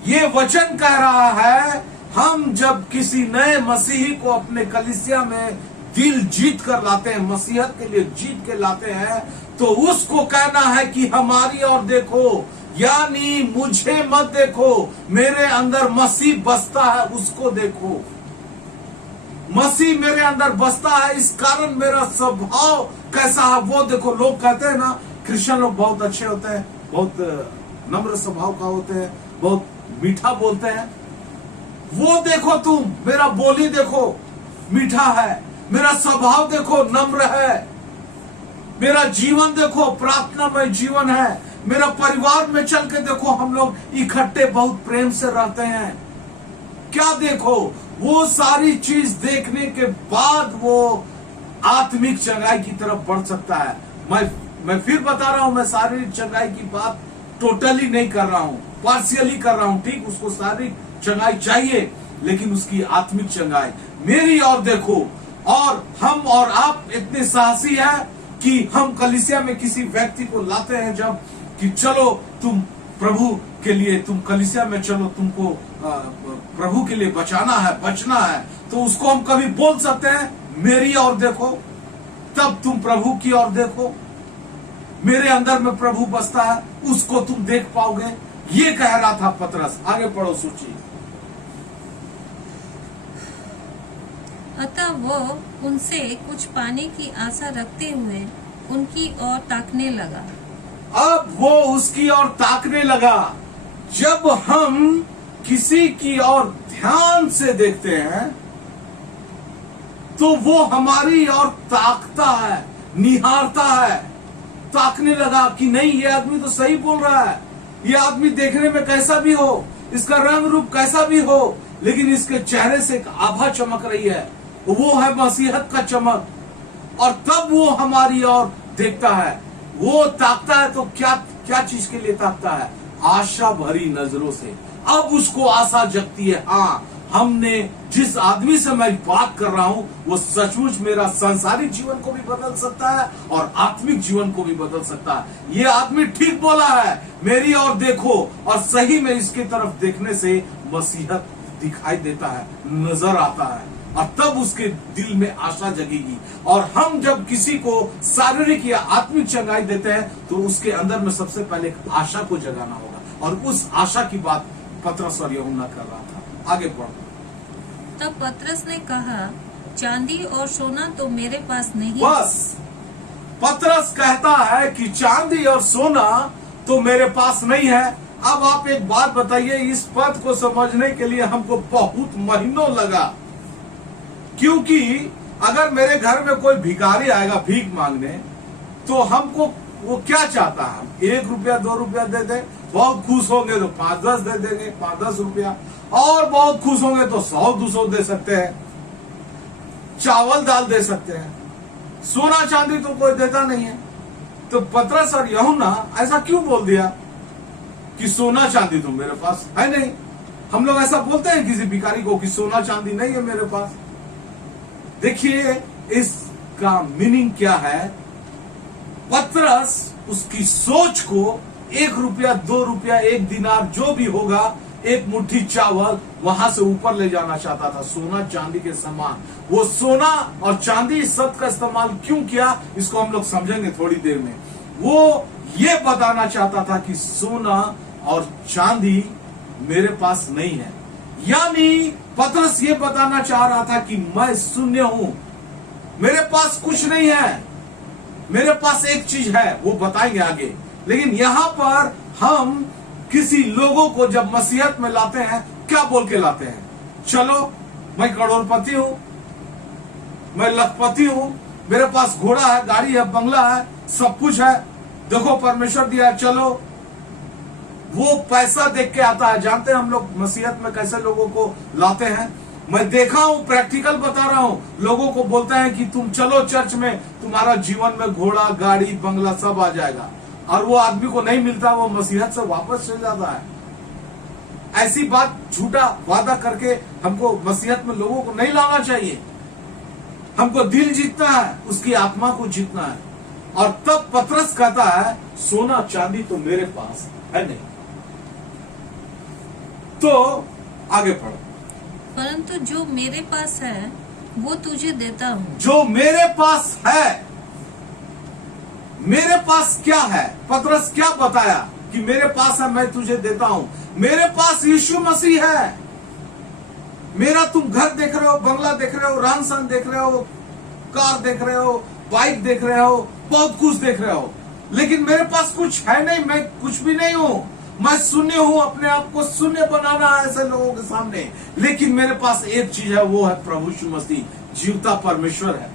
ये वचन कह रहा है, हम जब किसी नए मसीही को अपने कलीसिया में दिल जीत कर लाते हैं, मसीहत के लिए जीत के लाते हैं, तो उसको कहना है कि हमारी ओर देखो, यानी मुझे मत देखो, मेरे अंदर मसीह बसता है, उसको देखो। मसीह मेरे अंदर बसता है, इस कारण मेरा स्वभाव कैसा है वो देखो। लोग कहते हैं ना, क्रिश्चियन लोग बहुत अच्छे होते हैं, बहुत नम्र स्वभाव का होते हैं, बहुत मीठा बोलते हैं। वो देखो तुम, मेरा बोली देखो मीठा है, मेरा स्वभाव देखो नम्र है, मेरा जीवन देखो प्रार्थनामय जीवन है, मेरा परिवार में चल के देखो हम लोग इकट्ठे बहुत प्रेम से रहते हैं। क्या देखो? वो सारी चीज देखने के बाद वो आत्मिक चंगाई की तरफ बढ़ सकता है। मैं फिर बता रहा हूं, मैं शारीरिक चंगाई की बात टोटली नहीं कर रहा हूं, पार्शियली कर रहा हूं। ठीक, उसको शारीरिक चंगाई चाहिए, लेकिन उसकी आत्मिक चंगाई, मेरी ओर देखो और हम और आप इतने साहसी है कि हम कलीसिया में किसी व्यक्ति को लाते हैं जब कि चलो तुम प्रभु के लिए, तुम कलीसिया में चलो, तुमको प्रभु के लिए बचना है, तो उसको हम कभी बोल सकते हैं मेरी ओर देखो, तब तुम प्रभु की ओर देखो, मेरे अंदर में प्रभु बसता है, उसको तुम देख पाओगे। ये कह रहा था पतरस। आगे पढ़ो सूची। अतः वो उनसे कुछ पाने की आशा रखते हुए उनकी ओर ताकने लगा। अब वो उसकी ओर ताकने लगा। जब हम किसी की ओर ध्यान से देखते हैं तो वो हमारी ओर ताकता है, निहारता है। ताकने लगा कि नहीं, ये आदमी तो सही बोल रहा है, ये आदमी देखने में कैसा भी हो, इसका रंग रूप कैसा भी हो, लेकिन इसके चेहरे से एक आभा चमक रही है, वो है मसीहत का चमक। और तब वो हमारी ओर देखता है, वो ताकता है। तो क्या क्या चीज के लिए ताकता है? आशा भरी नजरों से। अब उसको आशा जगती है, हाँ, हमने जिस आदमी से मैं बात कर रहा हूं वो सचमुच मेरा सांसारिक जीवन को भी बदल सकता है और आत्मिक जीवन को भी बदल सकता है। ये आदमी ठीक बोला है, मेरी ओर देखो। और सही में इसकी तरफ देखने से मसीहत दिखाई देता है, नजर आता है, और तब उसके दिल में आशा जगेगी। और हम जब किसी को शारीरिक या आत्मिक चंगाई देते हैं तो उसके अंदर में सबसे पहले एक आशा को जगाना होगा, और उस आशा की बात पतरस और यूहन्ना कर रहा था। आगे बढ़ो। तब पतरस ने कहा, चांदी और सोना तो मेरे पास नहीं। बस पतरस कहता है कि चांदी और सोना तो मेरे पास नहीं है। अब आप एक बात बताइए, इस पद को समझने के लिए हमको बहुत महीनों लगा, क्योंकि अगर मेरे घर में कोई भिखारी आएगा भीख मांगने तो हमको वो क्या चाहता है? 1 रुपया 2 रुपया दे दे, बहुत खुश होंगे तो 5-10 दे देंगे, 5-10 रुपया, और बहुत खुश होंगे तो 100-200 दे सकते हैं, चावल दाल दे सकते हैं। सोना चांदी तो कोई देता नहीं है। तो पतरस और यूहन्ना ऐसा क्यों बोल दिया कि सोना चांदी तो मेरे पास है नहीं? हम लोग ऐसा बोलते हैं किसी भिखारी को कि सोना चांदी नहीं है मेरे पास। देखिए इसका मीनिंग क्या है। पतरस उसकी सोच को 1 रुपया 2 रुपया 1 दिनार जो भी होगा, 1 मुट्ठी चावल वहां से ऊपर ले जाना चाहता था, सोना चांदी के समान। वो सोना और चांदी शब्द का इस्तेमाल क्यों किया, इसको हम लोग समझेंगे थोड़ी देर में। वो ये बताना चाहता था कि सोना और चांदी मेरे पास नहीं है। यानी पतरस ये बताना चाह रहा था कि मैं शून्य हूं, मेरे पास कुछ नहीं है, मेरे पास एक चीज है, वो बताएंगे आगे। लेकिन यहां पर हम किसी लोगों को जब मसीहत में लाते हैं, क्या बोल के लाते हैं? चलो मैं करोड़पति हूं, मैं लखपति हूं, मेरे पास घोड़ा है, गाड़ी है, बंगला है, सब कुछ है, देखो परमेश्वर दिया, चलो। वो पैसा देख के आता है। जानते हैं हम लोग मसीहत में कैसे लोगों को लाते हैं? मैं देखा हूं, प्रैक्टिकल बता रहा हूं। लोगों को बोलते हैं कि तुम चलो चर्च में, तुम्हारा जीवन में घोड़ा गाड़ी बंगला सब आ जाएगा, और वो आदमी को नहीं मिलता, वो मसीहत से वापस चल जाता है। ऐसी बात झूठा वादा करके हमको मसीहत में लोगों को नहीं लाना चाहिए। हमको दिल जीतना है, उसकी आत्मा को जीतना है। और तब पतरस कहता है सोना चांदी तो मेरे पास है नहीं। तो आगे पढ़ो। परंतु जो मेरे पास है वो तुझे देता हूँ। जो मेरे पास है, मेरे पास क्या है? पतरस क्या बताया कि मेरे पास है, मैं तुझे देता हूं। मेरे पास यीशु मसीह है। मेरा तुम घर देख रहे हो, बंगला देख रहे हो, रहन सहन देख रहे हो, कार देख रहे हो, बाइक देख रहे हो, बहुत कुछ देख रहे हो, लेकिन मेरे पास कुछ है नहीं, मैं कुछ भी नहीं हूं, मैं शून्य हूं। अपने आप को शून्य बनाना है ऐसे लोगों के सामने। लेकिन मेरे पास एक चीज है, वो है प्रभु यीशु मसीह, जीवता परमेश्वर है।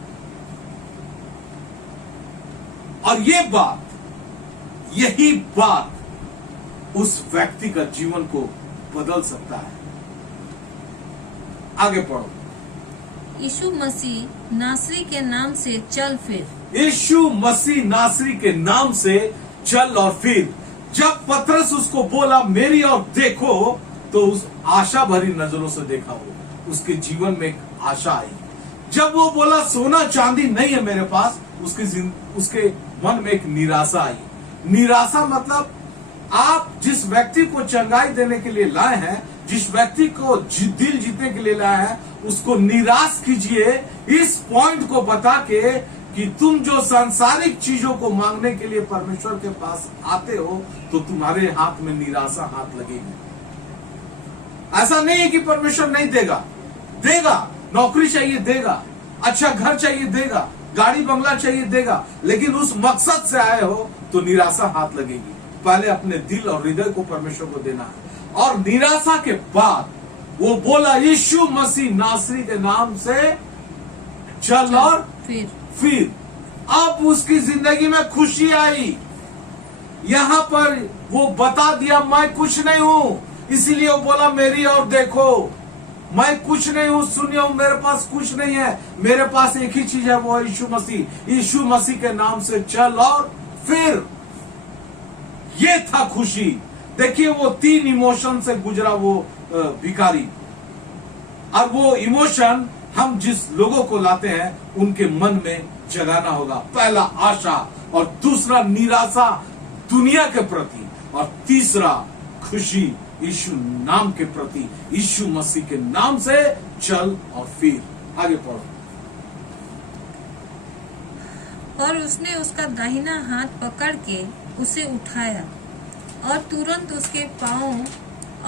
और यही बात उस व्यक्ति का जीवन को बदल सकता है। आगे पढ़ो। यीशु मसीह नासरी के नाम से चल फिर। यीशु मसीह नासरी के नाम से चल और फिर। जब पतरस उसको बोला मेरी ओर देखो, तो उस आशा भरी नजरों से देखा, वो उसके जीवन में एक आशा आई जब वो बोला सोना चांदी नहीं है मेरे पास, उसके मन में एक निराशा आई। निराशा मतलब आप जिस व्यक्ति को चंगाई देने के लिए लाए हैं, जिस व्यक्ति को दिल जीतने के लिए लाए हैं, उसको निराश कीजिए इस पॉइंट को बता के कि तुम जो सांसारिक चीजों को मांगने के लिए परमेश्वर के पास आते हो तो तुम्हारे हाथ में निराशा हाथ लगेगी। ऐसा नहीं है कि परमेश्वर नहीं देगा, देगा। नौकरी चाहिए देगा, अच्छा घर चाहिए देगा, गाड़ी बंगला चाहिए देगा, लेकिन उस मकसद से आए हो तो निराशा हाथ लगेगी। पहले अपने दिल और हृदय को परमेश्वर को देना है। और निराशा के बाद वो बोला यीशु मसीह नासरी के नाम से चल, और फिर अब उसकी जिंदगी में खुशी आई। यहां पर वो बता दिया मैं कुछ नहीं हूं, इसीलिए वो बोला मेरी और देखो, मैं कुछ नहीं हूं, सुनियो मेरे पास कुछ नहीं है, मेरे पास एक ही चीज है, वो है यीशु मसीह। यीशु मसीह के नाम से चल और फिर। ये था खुशी। देखिए वो 3 इमोशन से गुजरा वो भिखारी। और वो इमोशन हम जिस लोगों को लाते हैं उनके मन में जगाना होगा। पहला आशा, और दूसरा निराशा दुनिया के प्रति, और तीसरा खुशी यीशु नाम के प्रति। यीशु मसीह के नाम से चल और फिर। आगे पढ़ो। और उसने उसका दाहिना हाथ पकड़ के उसे उठाया, और तुरंत उसके पांव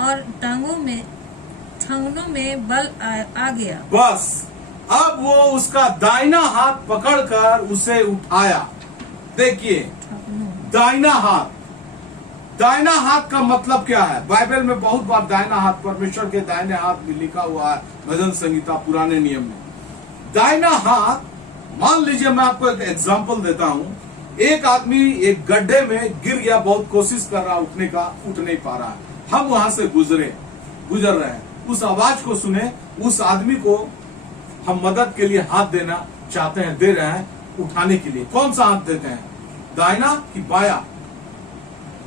और टांगों में बल आ गया। बस अब वो उसका दाहिना हाथ पकड़कर उसे उठाया। देखिए दाहिना हाथ, दाहिना हाथ का मतलब क्या है? बाइबल में बहुत बार दाहिना हाथ, परमेश्वर के दाहिने हाथ भी लिखा हुआ है भजन संहिता पुराने नियम में। दाहिना हाथ, मान लीजिए मैं आपको एक एग्जांपल देता हूं। एक आदमी एक गड्ढे में गिर गया, बहुत कोशिश कर रहा उठने का, उठ नहीं पा रहा है। हम वहां से गुजर रहे हैं, उस आवाज को सुने, उस आदमी को हम मदद के लिए हाथ देना चाहते हैं, दे रहे हैं उठाने के लिए। कौन सा हाथ देते हैं, दाहिना कि बाया?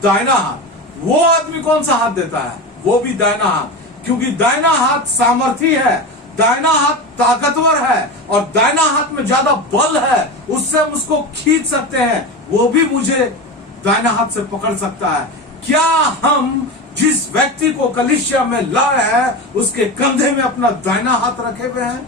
दाहिना हाथ। वो आदमी कौन सा हाथ देता है? वो भी दाहिना हाथ, क्योंकि दाहिना हाथ सामर्थी है, दाहिना हाथ ताकतवर है, और दाहिना हाथ में ज्यादा बल है, उससे हम उसको खींच सकते हैं। वो भी मुझे दाहिना हाथ से पकड़ सकता है। क्या हम जिस व्यक्ति को कलीसिया में ला रहे हैं उसके कंधे में अपना दाहिना हाथ रखे हुए हैं?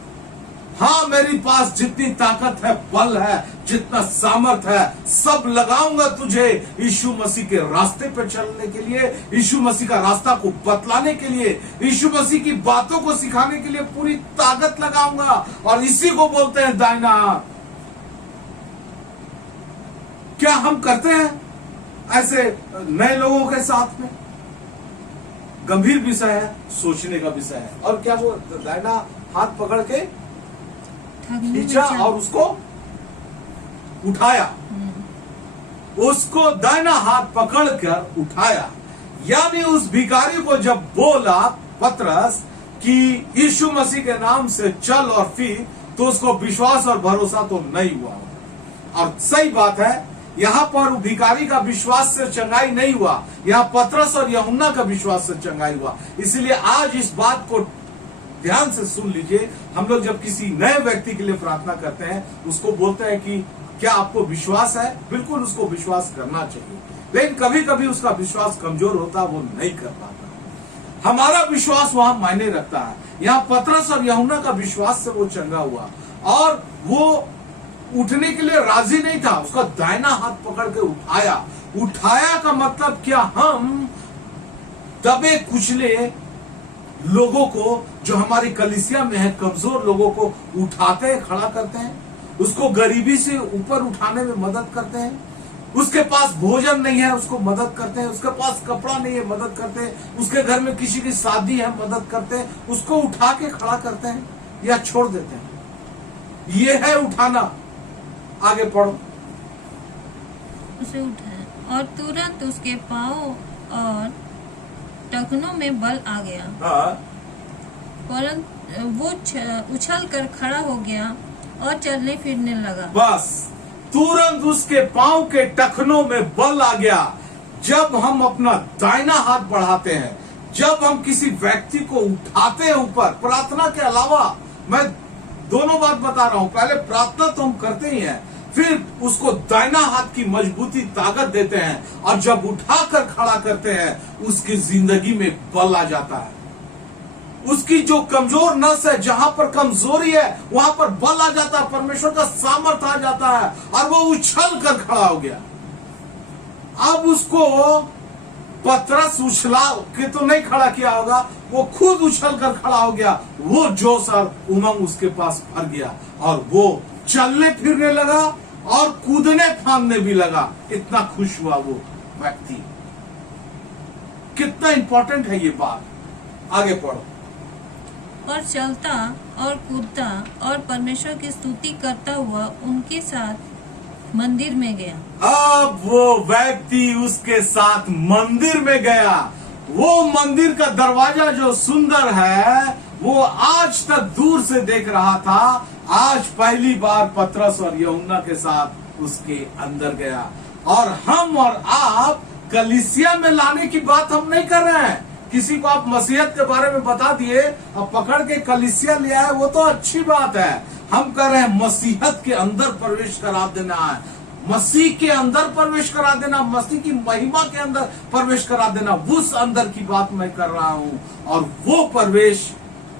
हाँ, मेरे पास जितनी ताकत है, बल है, जितना सामर्थ है, सब लगाऊंगा तुझे यीशु मसीह के रास्ते पर चलने के लिए, यीशु मसीह का रास्ता को बतलाने के लिए, यीशु मसीह की बातों को सिखाने के लिए पूरी ताकत लगाऊंगा। और इसी को बोलते हैं दाहिना हाथ। क्या हम करते हैं ऐसे नए लोगों के साथ में? गंभीर विषय है, सोचने का विषय है। और क्या वो दाहिना हाथ पकड़ के खींचा और उसको उठाया, उसको दाहिना हाथ पकड़कर उठाया। यानी उस भिखारी को जब बोला पतरस कि यीशु मसीह के नाम से चल और फिर, तो उसको विश्वास और भरोसा तो नहीं हुआ। और सही बात है, यहां पर भिखारी का विश्वास से चंगाई नहीं हुआ, यहां पतरस और यूहन्ना का विश्वास से चंगाई हुआ। इसलिए आज इस बात को ध्यान से सुन लीजिए। हम लोग जब किसी नए व्यक्ति के लिए प्रार्थना करते हैं, उसको बोलते हैं कि क्या आपको विश्वास है? बिल्कुल उसको विश्वास करना चाहिए, लेकिन कभी कभी उसका विश्वास कमजोर होता, वो नहीं कर पाता। हमारा विश्वास वहां मायने रखता है। यहाँ पतरस और यूहन्ना का विश्वास से वो चंगा हुआ, और वो उठने के लिए राजी नहीं था, उसका दाहिना हाथ पकड़ के उठाया। उठाया का मतलब क्या? हम दबे कुचले लोगों को, जो हमारी कलीसिया में है, कमजोर लोगों को उठाते हैं, खड़ा करते हैं, उसको गरीबी से ऊपर उठाने में मदद करते हैं। उसके पास भोजन नहीं है, उसको मदद करते हैं। उसके पास कपड़ा नहीं है, मदद करते हैं। उसके घर में किसी की शादी है, मदद करते हैं। उसको उठा के खड़ा करते हैं या छोड़ देते हैं। ये है उठाना। आगे पढ़ो। उसे उठाया और तुरंत उसके पांव और टखनों में बल आ गया। परंतु वो उछल कर खड़ा हो गया और चलने फिरने लगा। बस तुरंत उसके पांव के टखनों में बल आ गया। जब हम अपना दाहिना हाथ बढ़ाते हैं, जब हम किसी व्यक्ति को उठाते हैं ऊपर, प्रार्थना के अलावा, मैं दोनों बात बता रहा हूं। पहले प्रार्थना तो हम करते ही हैं, फिर उसको दाहिना हाथ की मजबूती ताकत देते हैं, और जब उठाकर खड़ा करते हैं उसकी जिंदगी में बल आ जाता है। उसकी जो कमजोर नस है, जहां पर कमजोरी है वहां पर बल आ जाता है, परमेश्वर का सामर्थ आ जाता है, और वो उछल कर खड़ा हो गया। अब उसको पतरस उछला के तो नहीं खड़ा किया होगा, वो खुद उछल कर खड़ा हो गया। वो जोश और उमंग उसके पास भर गया, और वो चलने फिरने लगा और कूदने फांदने भी लगा। इतना खुश हुआ वो व्यक्ति। कितना इंपॉर्टेंट है ये बात। आगे पढ़ो। और चलता और कूदता और परमेश्वर की स्तुति करता हुआ उनके साथ मंदिर में गया। अब वो व्यक्ति उसके साथ मंदिर में गया। वो मंदिर का दरवाजा जो सुंदर है, वो आज तक दूर से देख रहा था, आज पहली बार पतरस और यूहन्ना के साथ उसके अंदर गया। और हम और आप कलीसिया में लाने की बात हम नहीं कर रहे हैं। किसी को आप मसीहत के बारे में बता दिए और पकड़ के कलीसिया ले आए, वो तो अच्छी बात है। हम कह रहे हैं मसीहत के अंदर प्रवेश करा देना है, मसीह के अंदर प्रवेश करा देना, मसीह की महिमा के अंदर प्रवेश करा देना, उस अंदर की बात मैं कर रहा हूं। और वो प्रवेश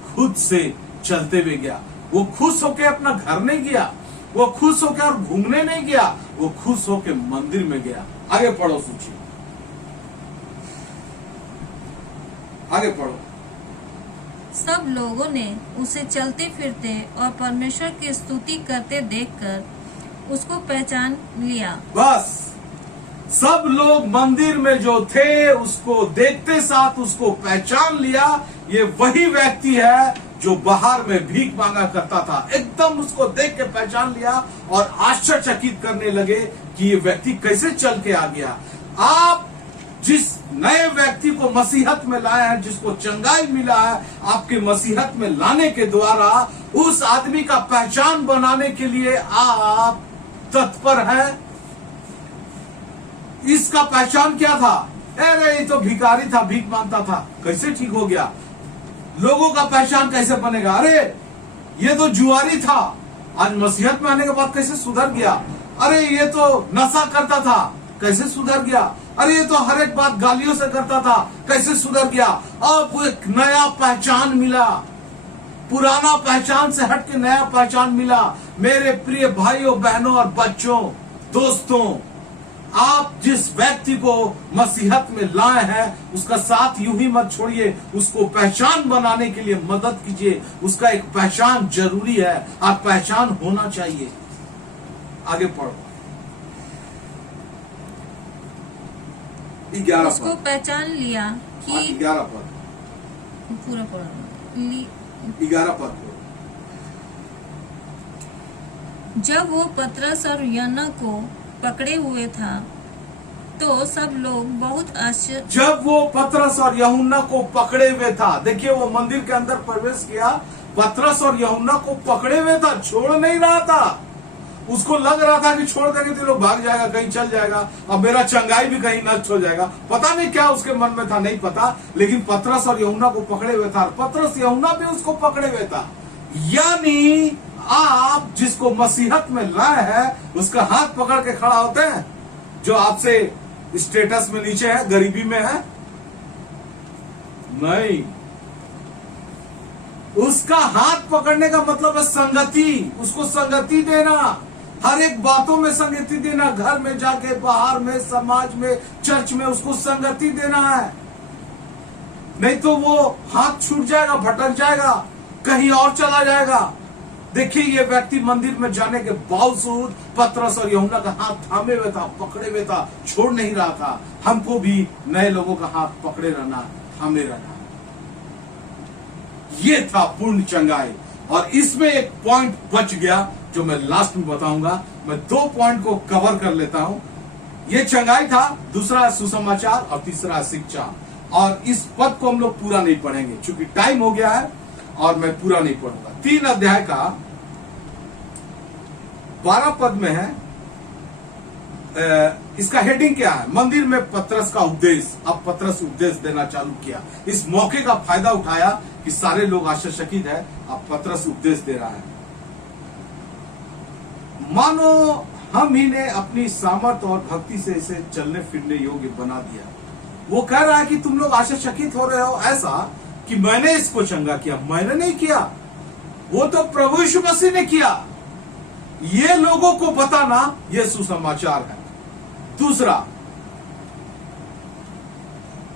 खुद से चलते हुए गया। वो खुश होके अपना घर नहीं गया, वो खुश होके और घूमने नहीं गया, वो खुश होके मंदिर में गया। आगे पढ़ो सूची, आगे पढ़ो। सब लोगों ने उसे चलते फिरते और परमेश्वर की स्तुति करते देखकर उसको पहचान लिया। बस सब लोग मंदिर में जो थे उसको देखते साथ उसको पहचान लिया। ये वही व्यक्ति है जो बाहर में भीख मांगा करता था। एकदम उसको देख के पहचान लिया और आश्चर्यचकित करने लगे कि ये व्यक्ति कैसे चल के आ गया। आप जिस नए व्यक्ति को मसीहत में लाए हैं, जिसको चंगाई मिला है, आपके मसीहत में लाने के द्वारा उस आदमी का पहचान बनाने के लिए आप तत्पर हैं। इसका पहचान क्या था? अरे ये तो भिखारी था, भीख मांगता था, कैसे ठीक हो गया? लोगों का पहचान कैसे बनेगा? अरे ये तो जुआरी था, आज मसीहत में आने के बाद कैसे सुधर गया? अरे ये तो नशा करता था, कैसे सुधर गया? अरे ये तो हर एक बात गालियों से करता था, कैसे सुधर गया? अब एक नया पहचान मिला, पुराना पहचान से हट के नया पहचान मिला। मेरे प्रिय भाइयों बहनों और बच्चों दोस्तों, आप जिस व्यक्ति को मसीहत में लाए हैं उसका साथ यूं ही मत छोड़िए, उसको पहचान बनाने के लिए मदद कीजिए। उसका एक पहचान जरूरी है, आप पहचान होना चाहिए। आगे पढ़ो। 11 उसको पहचान लिया कि 11 पद, पूरा पढ़ो। 11 पद। जब वो पतरस और यूहन्ना को पकड़े हुए था तो सब लोग बहुत आश्चर्य। जब वो पतरस और यूहन्ना को पकड़े हुए था, देखिए वो मंदिर के अंदर प्रवेश किया, पतरस और यूहन्ना को पकड़े हुए था, छोड़ नहीं रहा था। उसको लग रहा था कि छोड़ करके तो लोग भाग जाएगा, कहीं चल जाएगा और मेरा चंगाई भी कहीं नष्ट हो जाएगा। पता नहीं क्या उसके मन में था, नहीं पता, लेकिन पतरस और यूहन्ना को पकड़े हुए था। पतरस यूहन्ना भी उसको पकड़े हुए था। यानी आप जिसको मसीहत में लाए हैं उसका हाथ पकड़ के खड़ा होते हैं, जो आपसे स्टेटस में नीचे है, गरीबी में है, नहीं। उसका हाथ पकड़ने का मतलब है संगति, उसको संगति देना, हर एक बातों में संगति देना, घर में जाके, बाहर में, समाज में, चर्च में उसको संगति देना है। नहीं तो वो हाथ छूट जाएगा, भटक जाएगा, कहीं और चला जाएगा। देखिए ये व्यक्ति मंदिर में जाने के बावजूद पतरस और यूहन्ना का हाथ थामे हुए था, पकड़े हुए था, छोड़ नहीं रहा था। हमको भी नए लोगों का हाथ पकड़े रहना, थामे रहना। ये था पूर्ण चंगाई। और इसमें एक पॉइंट बच गया जो मैं लास्ट में बताऊंगा। मैं 2 पॉइंट को कवर कर लेता हूं। ये चंगाई था, दूसरा है सुसमाचार और तीसरा है शिक्षा। और इस पद को हम लोग पूरा नहीं पढ़ेंगे क्योंकि टाइम हो गया है और मैं पूरा नहीं पढ़ूंगा। 3 अध्याय का 12 पद में है। इसका हेडिंग क्या है? मंदिर में पतरस का उपदेश। अब पतरस उपदेश देना चालू किया। इस मौके का फायदा उठाया कि सारे लोग आश्चर्यचकित है, अब पतरस उपदेश दे रहा है। मानो हम ही ने अपनी सामर्थ और भक्ति से इसे चलने फिरने योग्य बना दिया। वो कह रहा है कि तुम लोग आश्चर्यचकित हो रहे हो ऐसा कि मैंने इसको चंगा किया। मैंने नहीं किया, वो तो प्रभु यीशु मसीह ने किया। ये लोगों को बताना ये सुसमाचार है। दूसरा,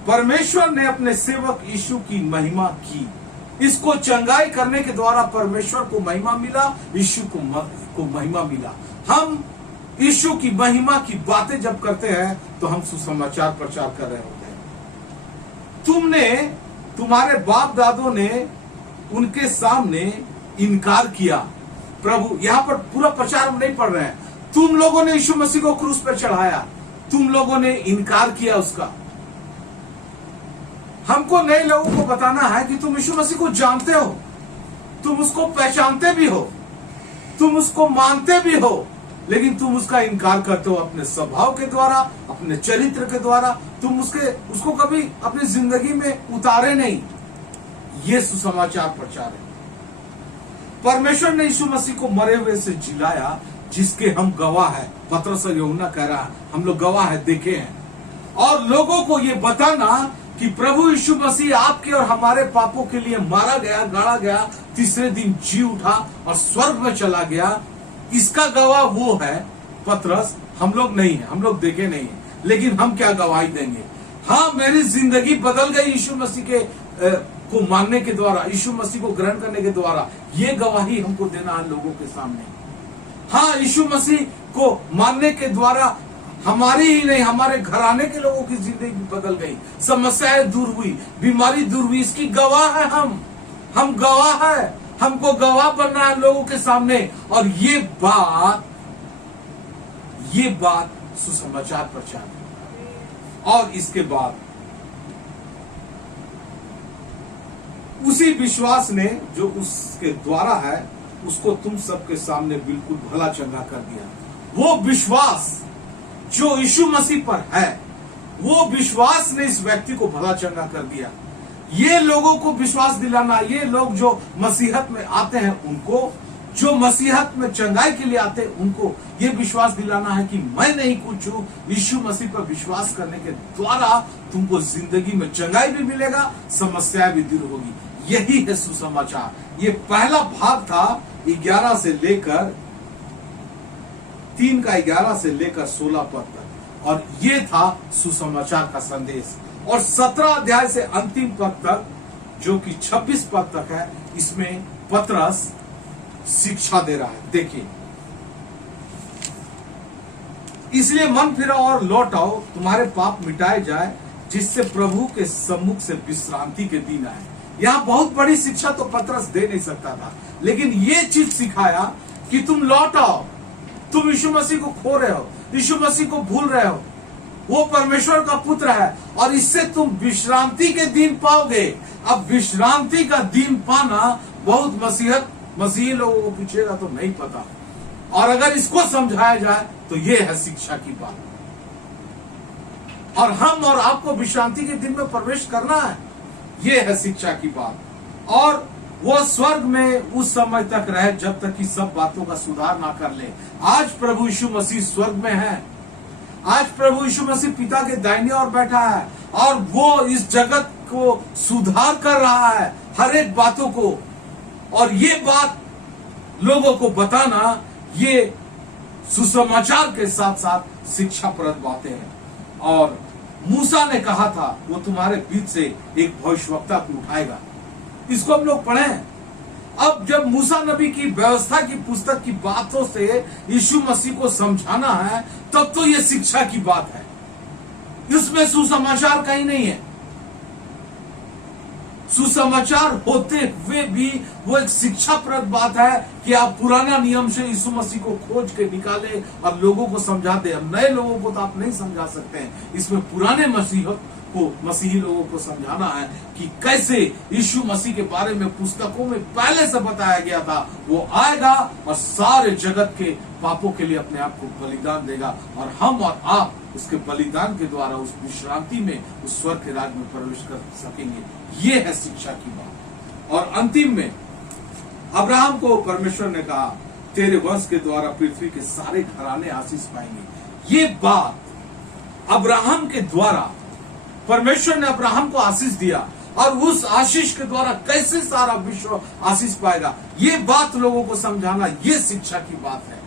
परमेश्वर ने अपने सेवक यीशु की महिमा की। इसको चंगाई करने के द्वारा परमेश्वर को महिमा मिला, यीशु को महिमा मिला। हम यीशु की महिमा की बातें जब करते हैं तो हम सुसमाचार प्रचार कर रहे होते हैं। तुम्हारे बाप दादों ने उनके सामने इनकार किया। प्रभु, यहां पर पूरा प्रचार हम नहीं पढ़ रहे हैं। तुम लोगों ने यीशु मसीह को क्रूस पर चढ़ाया, तुम लोगों ने इनकार किया उसका। हमको नए लोगों को बताना है कि तुम यीशु मसीह को जानते हो, तुम उसको पहचानते भी हो, तुम उसको मानते भी हो, लेकिन तुम उसका इनकार करते हो अपने स्वभाव के द्वारा, अपने चरित्र के द्वारा। तुम उसको कभी अपनी जिंदगी में उतारे नहीं। ये सुसमाचार प्रचार है। परमेश्वर ने यीशु मसीह को मरे हुए से जिलाया, जिसके हम गवाह है। पतरस और यूहन्ना कह रहा है हम लोग गवाह है, देखे हैं। और लोगों को ये बताना कि प्रभु यीशु मसीह आपके और हमारे पापों के लिए मारा गया, गाड़ा गया, तीसरे दिन जी उठा और स्वर्ग में चला गया। इसका गवाह वो है पतरस, हम लोग नहीं है, हम लोग देखे नहीं है, लेकिन हम क्या गवाही देंगे? हाँ, मेरी जिंदगी बदल गई यीशु मसीह के को मानने के द्वारा, यीशु मसीह को ग्रहण करने के द्वारा। ये गवाही हमको देना है लोगों के सामने। हाँ, यीशु मसीह को मानने के द्वारा हमारी ही नहीं, हमारे घराने के लोगों की जिंदगी बदल गई, समस्याएं दूर हुई, बीमारी दूर हुई। इसकी गवाह है हम गवाह है। हमको गवाह बनना है लोगों के सामने। और ये बात सुसमाचार प्रचार है। और इसके बाद उसी विश्वास ने जो उसके द्वारा है, उसको तुम सबके सामने बिल्कुल भला चंगा कर दिया। वो विश्वास जो यीशु मसीह पर है, वो विश्वास ने इस व्यक्ति को भला चंगा कर दिया। ये लोगों को विश्वास दिलाना, ये लोग जो मसीहत में आते हैं उनको, जो मसीहत में चंगाई के लिए आते हैं उनको ये विश्वास दिलाना है कि मैं नहीं कुछ हूं। यीशु मसीह पर विश्वास करने के द्वारा तुमको जिंदगी में चंगाई भी मिलेगा, समस्याएं भी दूर होगी। यही है सुसमाचार। ये पहला भाग था 11 से लेकर 3 का 11 से लेकर 16 पद तक, और ये था सुसमाचार का संदेश। और 17 अध्याय से अंतिम पद तक, जो कि 26 पद तक है, इसमें पतरस शिक्षा दे रहा है। देखिए, इसलिए मन फिराओ और लौट आओ, तुम्हारे पाप मिटाए जाए, जिससे प्रभु के सम्मुख से विश्रांति के दिन आए। यहां बहुत बड़ी शिक्षा तो पतरस दे नहीं सकता था, लेकिन ये चीज सिखाया कि तुम लौट आओ। तुम यीशु मसीह को खो रहे हो, यीशु मसीह को भूल रहे हो। वो परमेश्वर का पुत्र है और इससे तुम विश्रांति के दिन पाओगे। अब विश्रांति का दिन पाना बहुत मसीही लोगों को पूछेगा तो नहीं पता, और अगर इसको समझाया जाए तो ये है शिक्षा की बात। और हम और आपको विश्रांति के दिन में प्रवेश करना है, ये है शिक्षा की बात। और वो स्वर्ग में उस समय तक रहे जब तक कि सब बातों का सुधार ना कर ले। आज प्रभु यीशु मसीह स्वर्ग में है। आज प्रभु यीशु मसीह पिता के दाहिने ओर बैठा है और वो इस जगत को सुधार कर रहा है, हर एक बातों को। और ये बात लोगों को बताना, ये सुसमाचार के साथ साथ शिक्षाप्रद बातें हैं। और मूसा ने कहा था वो तुम्हारे बीच से एक भविष्यवक्ता को उठाएगा। इसको हम लोग पढ़े। अब जब मूसा नबी की व्यवस्था की पुस्तक की बातों से यीशु मसीह को समझाना है, तब तो ये शिक्षा की बात है। इसमें सुसमाचार कहीं नहीं है। सुसमाचार होते हुए भी वो एक शिक्षाप्रद बात है कि आप पुराना नियम से यीशु मसीह को खोज के निकाले और लोगों को समझाते हैं। नए लोगों को तो आप नहीं समझा सकते हैं। इसमें पुराने मसीही लोगों को समझाना है कि कैसे यीशु मसीह के बारे में पुस्तकों में पहले से बताया गया था। वो आएगा और सारे जगत के पापों के लिए अपने आप को बलिदान देगा, और हम और आप उसके बलिदान के द्वारा उस विश्रांति में, उस स्वर्ग के राज्य में प्रवेश कर सकेंगे। ये है शिक्षा की बात। और अंतिम में अब्राहम को परमेश्वर ने कहा तेरे वंश के द्वारा पृथ्वी के सारे घराने आशीष पाएंगे। ये बात अब्राहम के द्वारा परमेश्वर ने अब्राहम को आशीष दिया, और उस आशीष के द्वारा कैसे सारा विश्व आशीष पाएगा, ये बात लोगों को समझाना, ये शिक्षा की बात है।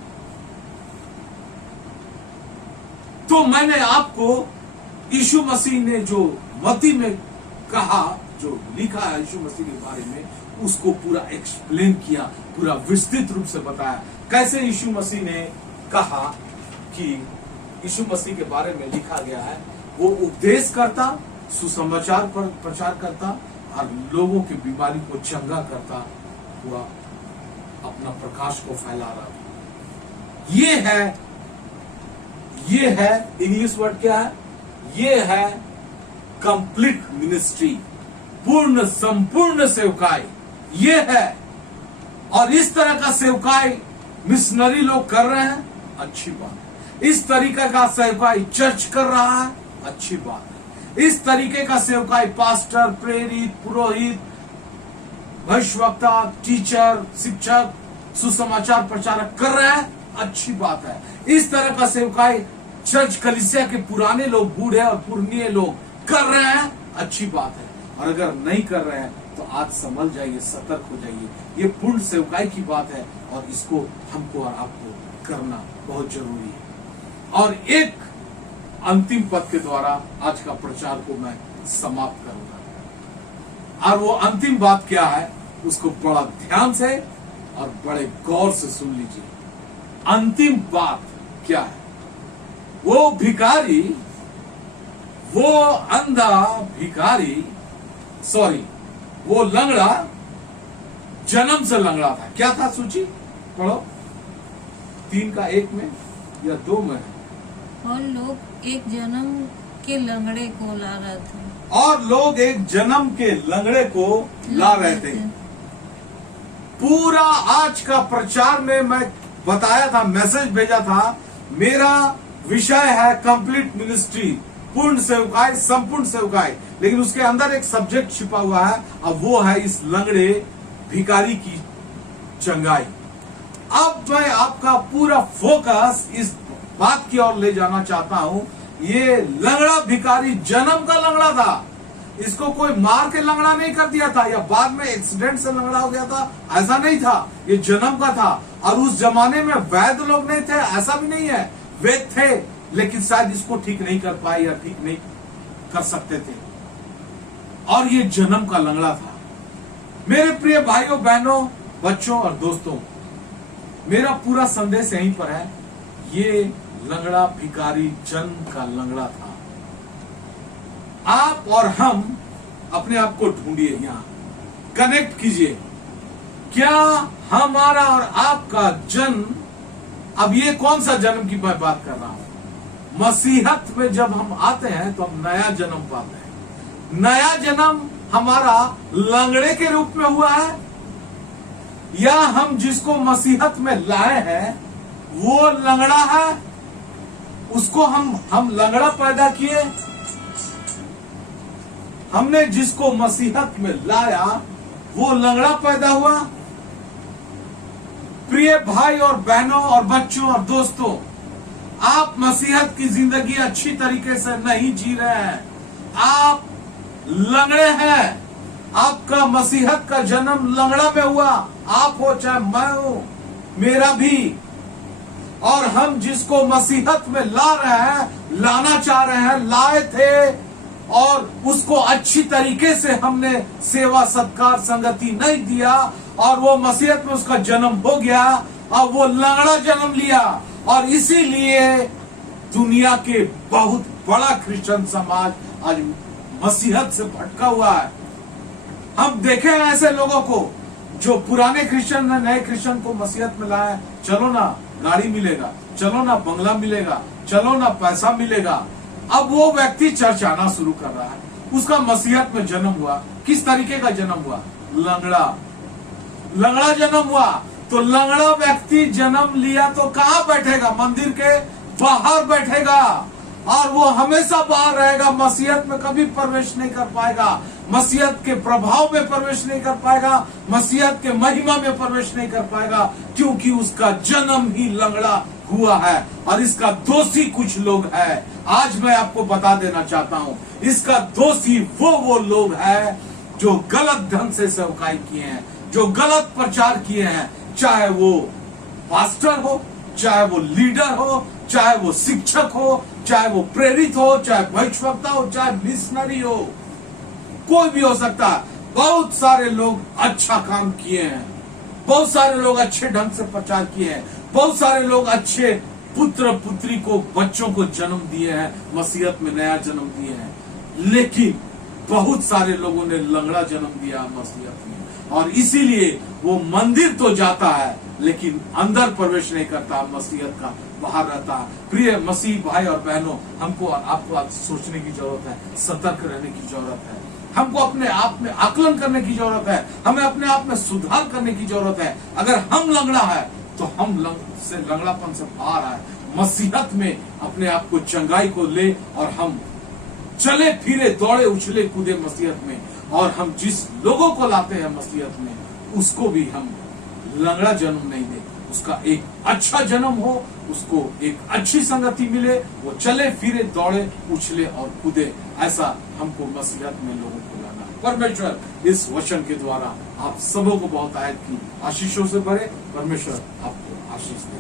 तो मैंने आपको यीशु मसीह ने जो मत्ती में कहा, जो लिखा है यीशु मसीह के बारे में, उसको पूरा एक्सप्लेन किया, पूरा विस्तृत रूप से बताया कैसे यीशु मसीह ने कहा कि यीशु मसीह के बारे में लिखा गया है, वो उपदेश करता, सुसमाचार पर प्रचार करता और लोगों की बीमारी को चंगा करता हुआ अपना प्रकाश को फैला रहा था। ये है इंग्लिश वर्ड क्या है, ये है कंप्लीट मिनिस्ट्री, पूर्ण संपूर्ण सेवकाई ये है। और इस तरह का सेवकाई मिशनरी लोग कर रहे हैं, अच्छी बात है। इस तरीके का सेवकाई चर्च कर रहा है, अच्छी बात है। इस तरीके का सेवकाई पास्टर, प्रेरित, पुरोहित, भविष्यवक्ता, टीचर, शिक्षक, सुसमाचार प्रचारक कर रहे हैं, अच्छी बात है। इस तरह का सेवकाई चर्च कलीसिया के पुराने लोग, बूढ़े और पुरनिये लोग कर रहे हैं, अच्छी बात है। और अगर नहीं कर रहे हैं तो आज समझ जाइए, सतर्क हो जाइए, ये पूर्ण सेवकाई की बात है और इसको हमको और आपको करना बहुत जरूरी है। और एक अंतिम पद के द्वारा आज का प्रचार को मैं समाप्त करूंगा, और वो अंतिम बात क्या है उसको बड़ा ध्यान से और बड़े गौर से सुन लीजिए। अंतिम बात क्या है? वो भिखारी, वो अंधा भिखारी, वो लंगड़ा जन्म से लंगड़ा था। क्या था सूची पढ़ो, 3 का 1 में या 2 में। और लोग एक जन्म के लंगड़े को ला रहे थे। और लोग एक जन्म के लंगड़े को ला रहे थे। पूरा आज का प्रचार में मैं बताया था, मैसेज भेजा था, मेरा विषय है कंप्लीट मिनिस्ट्री, पूर्ण सेवकाई, संपूर्ण सेवकाई। लेकिन उसके अंदर एक सब्जेक्ट छिपा हुआ है, अब वो है इस लंगड़े भिखारी की चंगाई। अब मैं आपका पूरा फोकस इस बात की ओर ले जाना चाहता हूं। ये लंगड़ा भिखारी जन्म का लंगड़ा था, इसको कोई मार के लंगड़ा नहीं कर दिया था या बाद में एक्सीडेंट से लंगड़ा हो गया था, ऐसा नहीं था। ये जन्म का था। और उस जमाने में वैद्य लोग नहीं थे, ऐसा भी नहीं है, वैद्य थे लेकिन शायद इसको ठीक नहीं कर पाए या ठीक नहीं कर सकते थे। और ये जन्म का लंगड़ा था। मेरे प्रिय भाइयों, बहनों, बच्चों और दोस्तों, मेरा पूरा संदेश यहीं पर है। ये लंगड़ा भिखारी जन्म का लंगड़ा था। आप और हम अपने आप को ढूंढिए, यहां कनेक्ट कीजिए। क्या हमारा और आपका जन्म, अब ये कौन सा जन्म की मैं बात कर रहा हूं? मसीहत में जब हम आते हैं तो हम नया जन्म पाते हैं। नया जन्म हमारा लंगड़े के रूप में हुआ है, या हम जिसको मसीहत में लाए हैं वो लंगड़ा है, उसको हम लंगड़ा पैदा किए। हमने जिसको मसीहत में लाया वो लंगड़ा पैदा हुआ। प्रिय भाई और बहनों और बच्चों और दोस्तों, आप मसीहत की जिंदगी अच्छी तरीके से नहीं जी रहे हैं, आप लंगड़े हैं। आपका मसीहत का जन्म लंगड़ा में हुआ, आप हो चाहे मैं हूं, मेरा भी। और हम जिसको मसीहत में ला रहे हैं, लाना चाह रहे हैं, लाए थे, और उसको अच्छी तरीके से हमने सेवा सत्कार संगति नहीं दिया, और वो मसीहत में उसका जन्म हो गया और वो लंगड़ा जन्म लिया। और इसीलिए दुनिया के बहुत बड़ा क्रिश्चियन समाज आज मसीहत से भटका हुआ है। हम देखे हैं ऐसे लोगों को जो पुराने क्रिश्चियन ने नए क्रिश्चियन को मसीहत में लाया। चलो ना गाड़ी मिलेगा, चलो ना बंगला मिलेगा, चलो ना पैसा मिलेगा। अब वो व्यक्ति चर्च आना शुरू कर रहा है, उसका मसीहत में जन्म हुआ। किस तरीके का जन्म हुआ? लंगड़ा जन्म हुआ। तो लंगड़ा व्यक्ति जन्म लिया तो कहां बैठेगा? मंदिर के बाहर बैठेगा, और वो हमेशा बाहर रहेगा, मसीहत में कभी प्रवेश नहीं कर पाएगा। मसीहत के प्रभाव में प्रवेश नहीं कर पाएगा, मसीहत के महिमा में प्रवेश नहीं कर पाएगा, क्योंकि उसका जन्म ही लंगड़ा हुआ है और इसका दोषी कुछ लोग है। आज मैं आपको बता देना चाहता हूं, इसका दोषी वो लोग हैं जो गलत ढंग से सेवकाई किए हैं, जो गलत प्रचार किए हैं, चाहे वो पास्टर हो, चाहे वो लीडर हो, चाहे वो शिक्षक हो, चाहे वो प्रेरित हो, चाहे भविष्यवक्ता हो, चाहे मिशनरी हो, कोई भी हो सकता है। बहुत सारे लोग अच्छा काम किए हैं, बहुत सारे लोग अच्छे ढंग से प्रचार किए हैं, बहुत सारे लोग अच्छे पुत्र पुत्री को, बच्चों को जन्म दिए हैं, मसीहत में नया जन्म दिए हैं, लेकिन बहुत सारे लोगों ने लंगड़ा जन्म दिया मसीहत में, और इसीलिए वो मंदिर तो जाता है लेकिन अंदर प्रवेश नहीं करता, मसीहत का बाहर रहता है। प्रिय मसीह भाई और बहनों, हमको और आपको आज सोचने की जरूरत है, सतर्क रहने की जरूरत है, हमको अपने आप में आकलन करने की जरूरत है, हमें अपने आप में सुधार करने की जरूरत है। अगर हम लंगड़ा है तो हम लंगड़ापन से बाहर आए, मसीहत में अपने आप को, चंगाई को ले और हम चले फिरे, दौड़े उछले कूदे मसीहत में, और हम जिस लोगों को लाते हैं मसीहत में उसको भी हम लंगड़ा जन्म नहीं दे, उसका एक अच्छा जन्म हो, उसको एक अच्छी संगति मिले, वो चले फिरे, दौड़े उछले और कूदे। ऐसा हमको मसीहत में लोगों को लाना। परमेश्वर इस वचन के द्वारा आप सबों को बहुत आयत की आशीषों से भरे। परमेश्वर आपको आशीष दे।